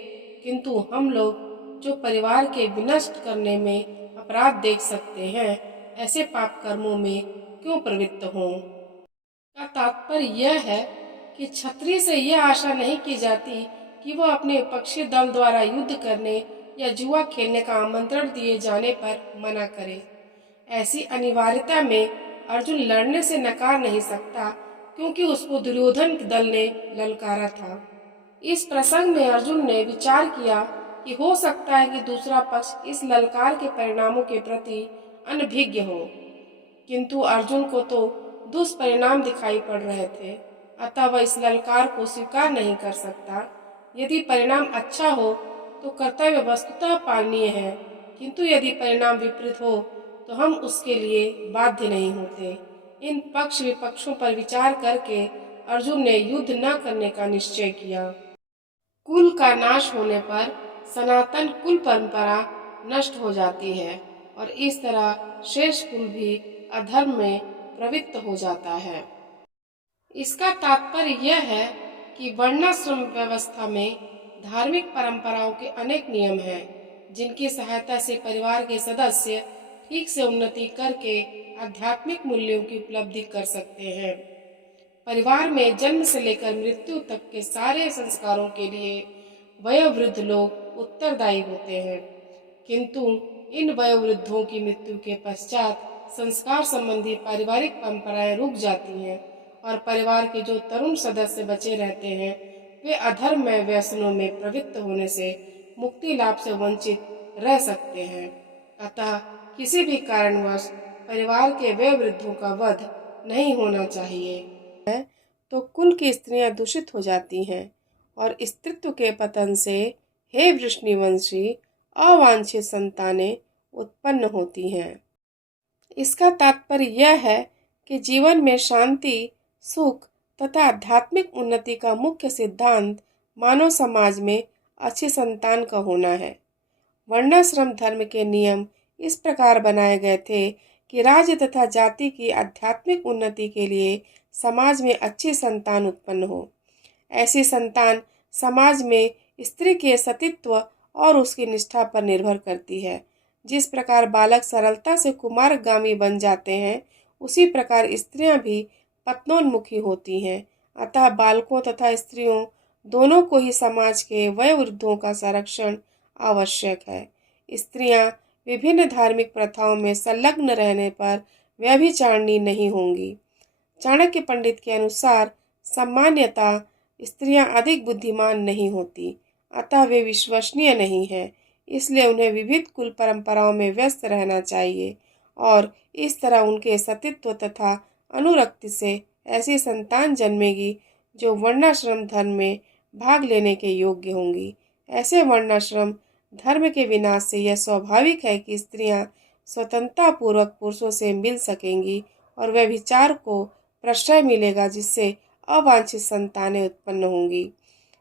किंतु हम लोग जो परिवार के विनष्ट करने में अपराध देख सकते हैं, ऐसे पाप कर्मों में क्यों प्रवृत्त हों। का तात्पर्य यह है कि क्षत्रिय से यह आशा नहीं की जाती कि वह अपने पक्षी दल द्वारा युद्ध करने या जुआ खेलने का आमंत्रण दिए जाने पर मना करे। ऐसी अनिवार्यता में अर्जुन लड़ने से नकार नहीं सकता, क्योंकि उसको दुर्योधन के दल ने ललकारा था। इस प्रसंग में अर्जुन ने विचार किया कि हो सकता है कि दूसरा पक्ष इस ललकार के परिणामों के प्रति अनभिज्ञ हो, किंतु अर्जुन को तो दुष्परिणाम दिखाई पड़ रहे थे, अतः वह इस ललकार को स्वीकार नहीं कर सकता। यदि परिणाम अच्छा हो तो कर्तव्य वस्तुतः पालनीय है, किंतु यदि परिणाम विपरीत हो तो हम उसके लिए बाध्य नहीं होते। इन पक्ष विपक्षों पर विचार करके अर्जुन ने युद्ध न करने का निश्चय किया। कुल का नाश होने पर सनातन कुल परंपरा नष्ट हो जाती है और इस तरह शेष कुल भी अधर्म में प्रवृत्त हो जाता है। इसका तात्पर्य यह है कि वर्णाश्रम व्यवस्था में धार्मिक परंपराओं के अनेक नियम हैं, जिनकी सहायता से परिवार के सदस्य ठीक से उन्नति करके आध्यात्मिक मूल्यों की उपलब्धि कर सकते हैं। परिवार में जन्म से लेकर मृत्यु तक के सारे संस्कारों के लिए वयोवृद्ध लोग उत्तरदायी होते हैं, किंतु इन वयोवृद्धों की मृत्यु के पश्चात संस्कार संबंधी पारिवारिक परंपराएं रुक जाती हैं और परिवार के जो तरुण सदस्य बचे रहते हैं, वे अधर्म में व्यसनों में प्रवृत्त होने से मुक्ति लाभ से वंचित रह सकते हैं। अतः किसी भी कारणवश परिवार के वयोवृद्धों का वध नहीं होना चाहिए, तो कुल की स्त्रियां दूषित हो जाती हैं और स्त्रीत्व के पतन से हे वृष्णिवंशी अवांछित संतानें उत्पन्न होती हैं। इसका तात्पर्य यह है कि जीवन में शांति, सुख तथा आध्यात्मिक उन्नति का मुख्य सिद्धांत मानव समाज में अच्छी संतान का होना है। वर्णाश्रम धर्म के नियम इस प्रकार बनाए गए थे कि राज्य तथा जाति की आध्यात्मिक उन्नति के लिए समाज में अच्छी संतान उत्पन्न हो। ऐसी संतान समाज में स्त्री के सतीत्व और उसकी निष्ठा पर निर्भर करती है। जिस प्रकार बालक सरलता से कुमारगामी बन जाते हैं, उसी प्रकार स्त्रियां भी पत्नोन्मुखी होती हैं। अतः बालकों तथा स्त्रियों दोनों को ही समाज के वयोवृद्धों का संरक्षण आवश्यक है। स्त्रियां विभिन्न धार्मिक प्रथाओं में संलग्न रहने पर व्यभिचारिणी नहीं होंगी। चाणक्य पंडित के अनुसार सामान्यतः स्त्रियां अधिक बुद्धिमान नहीं होती, अतः वे विश्वसनीय नहीं हैं। इसलिए उन्हें विविध कुल परंपराओं में व्यस्त रहना चाहिए और इस तरह उनके सतीत्व तथा अनुरक्ति से ऐसी संतान जन्मेगी जो वर्णाश्रम धर्म में भाग लेने के योग्य होंगी। ऐसे वर्णाश्रम धर्म के विनाश से यह स्वाभाविक है कि स्त्रियां स्वतंत्रता पूर्वक पुरुषों से मिल सकेंगी और वह विचार को प्रश्रय मिलेगा जिससे अवांछित संतानें उत्पन्न होंगी।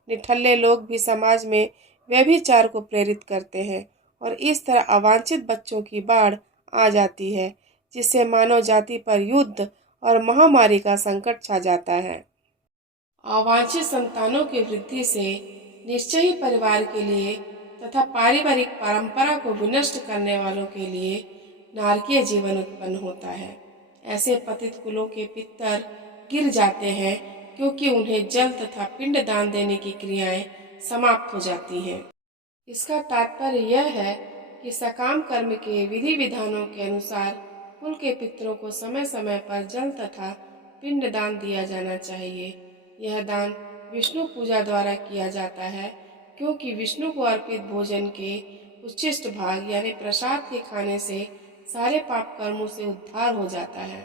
निठल्ले लोग भी समाज में व्यभिचार को प्रेरित करते हैं और इस तरह अवांछित बच्चों की बाढ़ आ जाती है जिससे मानव जाति पर युद्ध और महामारी का संकट छा जाता है। अवांछित संतानों की वृद्धि से निश्चय ही परिवार के लिए तथा पारिवारिक परंपरा को विनष्ट करने वालों के लिए नारकीय जीवन उत्पन्न होता है। ऐसे पतित कुलों के पितर गिर जाते हैं क्योंकि उन्हें जल तथा पिंड दान देने की क्रियाएं समाप्त हो जाती हैं। इसका तात्पर्य यह है कि सकाम कर्म के विधि विधानों के अनुसार कुल के पितरों को समय समय पर जल तथा पिंड दान दिया जाना चाहिए। यह दान विष्णु पूजा द्वारा किया जाता है क्योंकि विष्णु को अर्पित भोजन के उच्छिष्ट भाग यानी प्रसाद के खाने से सारे पाप कर्मों से उद्धार हो जाता है।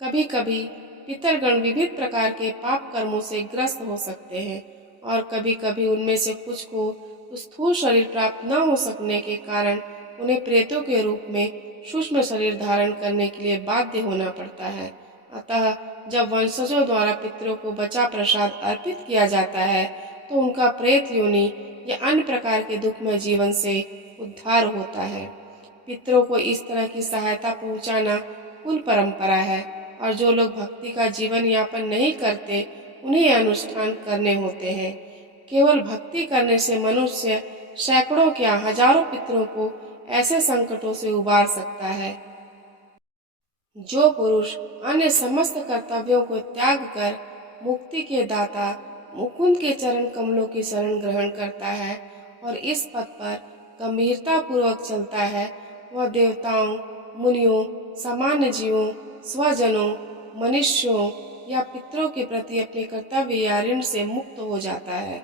कभी कभी पितरगण विविध प्रकार के पाप कर्मों से ग्रस्त हो सकते हैं और कभी कभी उनमें से कुछ को स्थूल शरीर प्राप्त न हो सकने के कारण उन्हें प्रेतों के रूप में सूक्ष्म शरीर धारण करने के लिए बाध्य होना पड़ता है। अतः जब वंशजों द्वारा पितरों को बचा प्रसाद अर्पित किया जाता है तो उनका प्रेत योनि या अन्य प्रकार के दुखमय जीवन से उद्धार होता है। पितरों को इस तरह की सहायता पहुंचाना कुल परंपरा है और जो लोग भक्ति का जीवन यापन नहीं करते उन्हें अनुष्ठान करने होते हैं। केवल भक्ति करने से मनुष्य सैकड़ों क्या हजारों पितरों को ऐसे संकटों से उबार सकता है। जो पुरुष अन्य समस्त कर्तव्यों को त्याग कर मुक्ति के दाता मुकुंद के चरण कमलों की शरण ग्रहण करता है और इस पथ पर गंभीरता पूर्वक चलता है, वह देवताओं, मुनियों, सामान्य जीवों, स्वजनों, मनुष्यों या पितरों के प्रति अपने कर्तव्य या ऋण से मुक्त हो जाता है।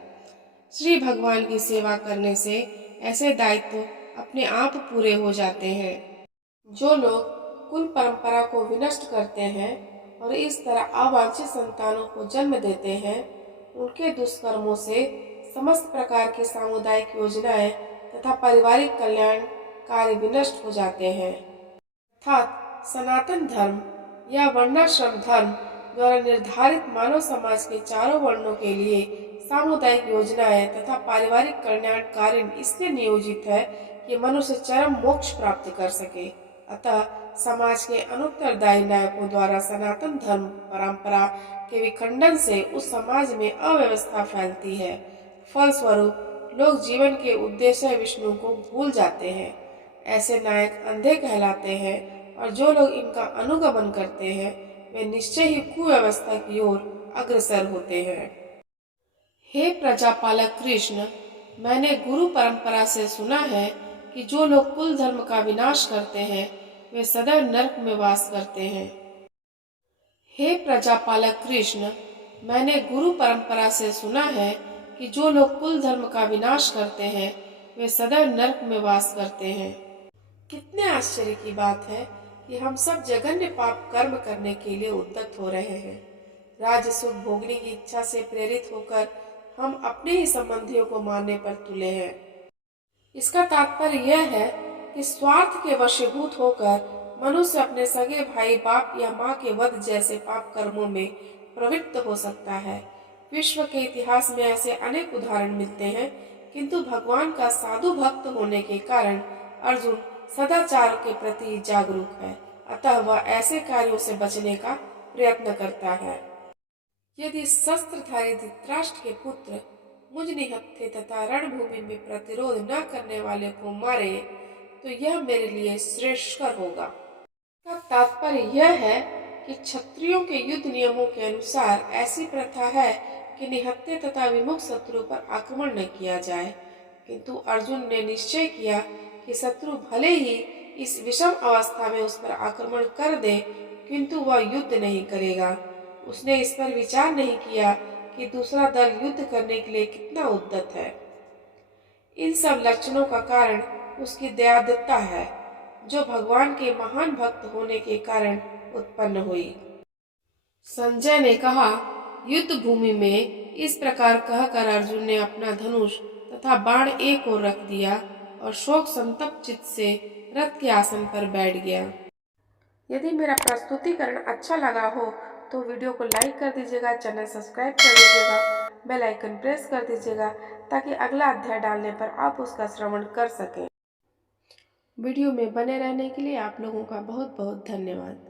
श्री भगवान की सेवा करने से ऐसे दायित्व अपने आप पूरे हो जाते हैं। जो लोग कुल परंपरा को विनष्ट करते हैं और इस तरह अवांछित संतानों को जन्म देते हैं, उनके दुष्कर्मों से समस्त प्रकार की सामुदायिक योजनाएं तथा पारिवारिक कल्याण कार्य विनष्ट हो जाते हैं। अर्थात सनातन धर्म या वर्णाश्रम धर्म द्वारा निर्धारित मानव समाज के चारों वर्णों के लिए सामुदायिक योजनाएं तथा पारिवारिक कल्याण कार्य इसलिए नियोजित है कि मनुष्य चरम मोक्ष प्राप्त कर सके। अतः समाज के अनुत्तरदायी नायकों द्वारा सनातन धर्म परंपरा के विखंडन से उस समाज में अव्यवस्था फैलती है। फलस्वरूप लोग जीवन के उद्देश्य विष्णु को भूल जाते हैं। ऐसे नायक अंधे कहलाते हैं और जो लोग इनका अनुगमन करते हैं वे निश्चय ही कुव्यवस्था की ओर अग्रसर होते हैं। हे प्रजापालक कृष्ण, मैंने गुरु परंपरा से सुना है कि जो लोग कुल धर्म का विनाश करते हैं वे सदैव नरक में वास करते हैं। हे प्रजापालक कृष्ण, मैंने गुरु परंपरा से सुना है कि जो लोग कुल धर्म का विनाश करते हैं वे सदैव नरक में वास करते हैं। कितने आश्चर्य की बात है कि हम सब जघन्य पाप कर्म करने के लिए उद्यत हो रहे हैं। राज्य सुख भोगने की इच्छा से प्रेरित होकर हम अपने ही संबंधियों को मारने पर तुले हैं। इसका तात्पर्य यह है कि स्वार्थ के वशीभूत होकर मनुष्य अपने सगे भाई, बाप या माँ के वध जैसे पाप कर्मों में प्रवृत्त हो सकता है। विश्व के इतिहास में ऐसे अनेक उदाहरण मिलते हैं, किंतु भगवान का साधु भक्त होने के कारण अर्जुन सदाचार के प्रति जागरूक है, अतः वह ऐसे कार्यों से बचने का प्रयत्न करता है। यदि शस्त्रधारी धृतराष्ट्र के पुत्र मुझ निहत्थे तथा रणभूमि में प्रतिरोध न करने वाले को मारे तो यह मेरे लिए श्रेयस्कर होगा। इसका तात्पर्य यह है कि क्षत्रियों के युद्ध नियमों के अनुसार ऐसी प्रथा है कि निहत्थे तथा विमुख शत्रु पर आक्रमण न किया जाए, किंतु अर्जुन ने निश्चय किया कि शत्रु भले ही इस विषम अवस्था में उस पर आक्रमण कर दे, किंतु वह युद्ध नहीं करेगा। उसने इस पर विचार नहीं किया कि दूसरा दल युद्ध करने के लिए कितना उद्यत है। इन सब लक्षणों का कारण उसकी दयालुता है, जो भगवान के महान भक्त होने के कारण उत्पन्न हुई। संजय ने कहा, युद्ध भूमि में इस प्रकार कहकर अर्जुन ने अपना धनुष तथा बाण एक ओर रख दिया और शोक संतप्त चित्त से रथ के आसन पर बैठ गया। यदि मेरा प्रस्तुतिकरण अच्छा लगा हो तो वीडियो को लाइक कर दीजिएगा, चैनल सब्सक्राइब कर दीजिएगा, बेल आइकन प्रेस कर दीजिएगा ताकि अगला अध्याय डालने पर आप उसका श्रवण कर सकें। वीडियो में बने रहने के लिए आप लोगों का बहुत बहुत धन्यवाद।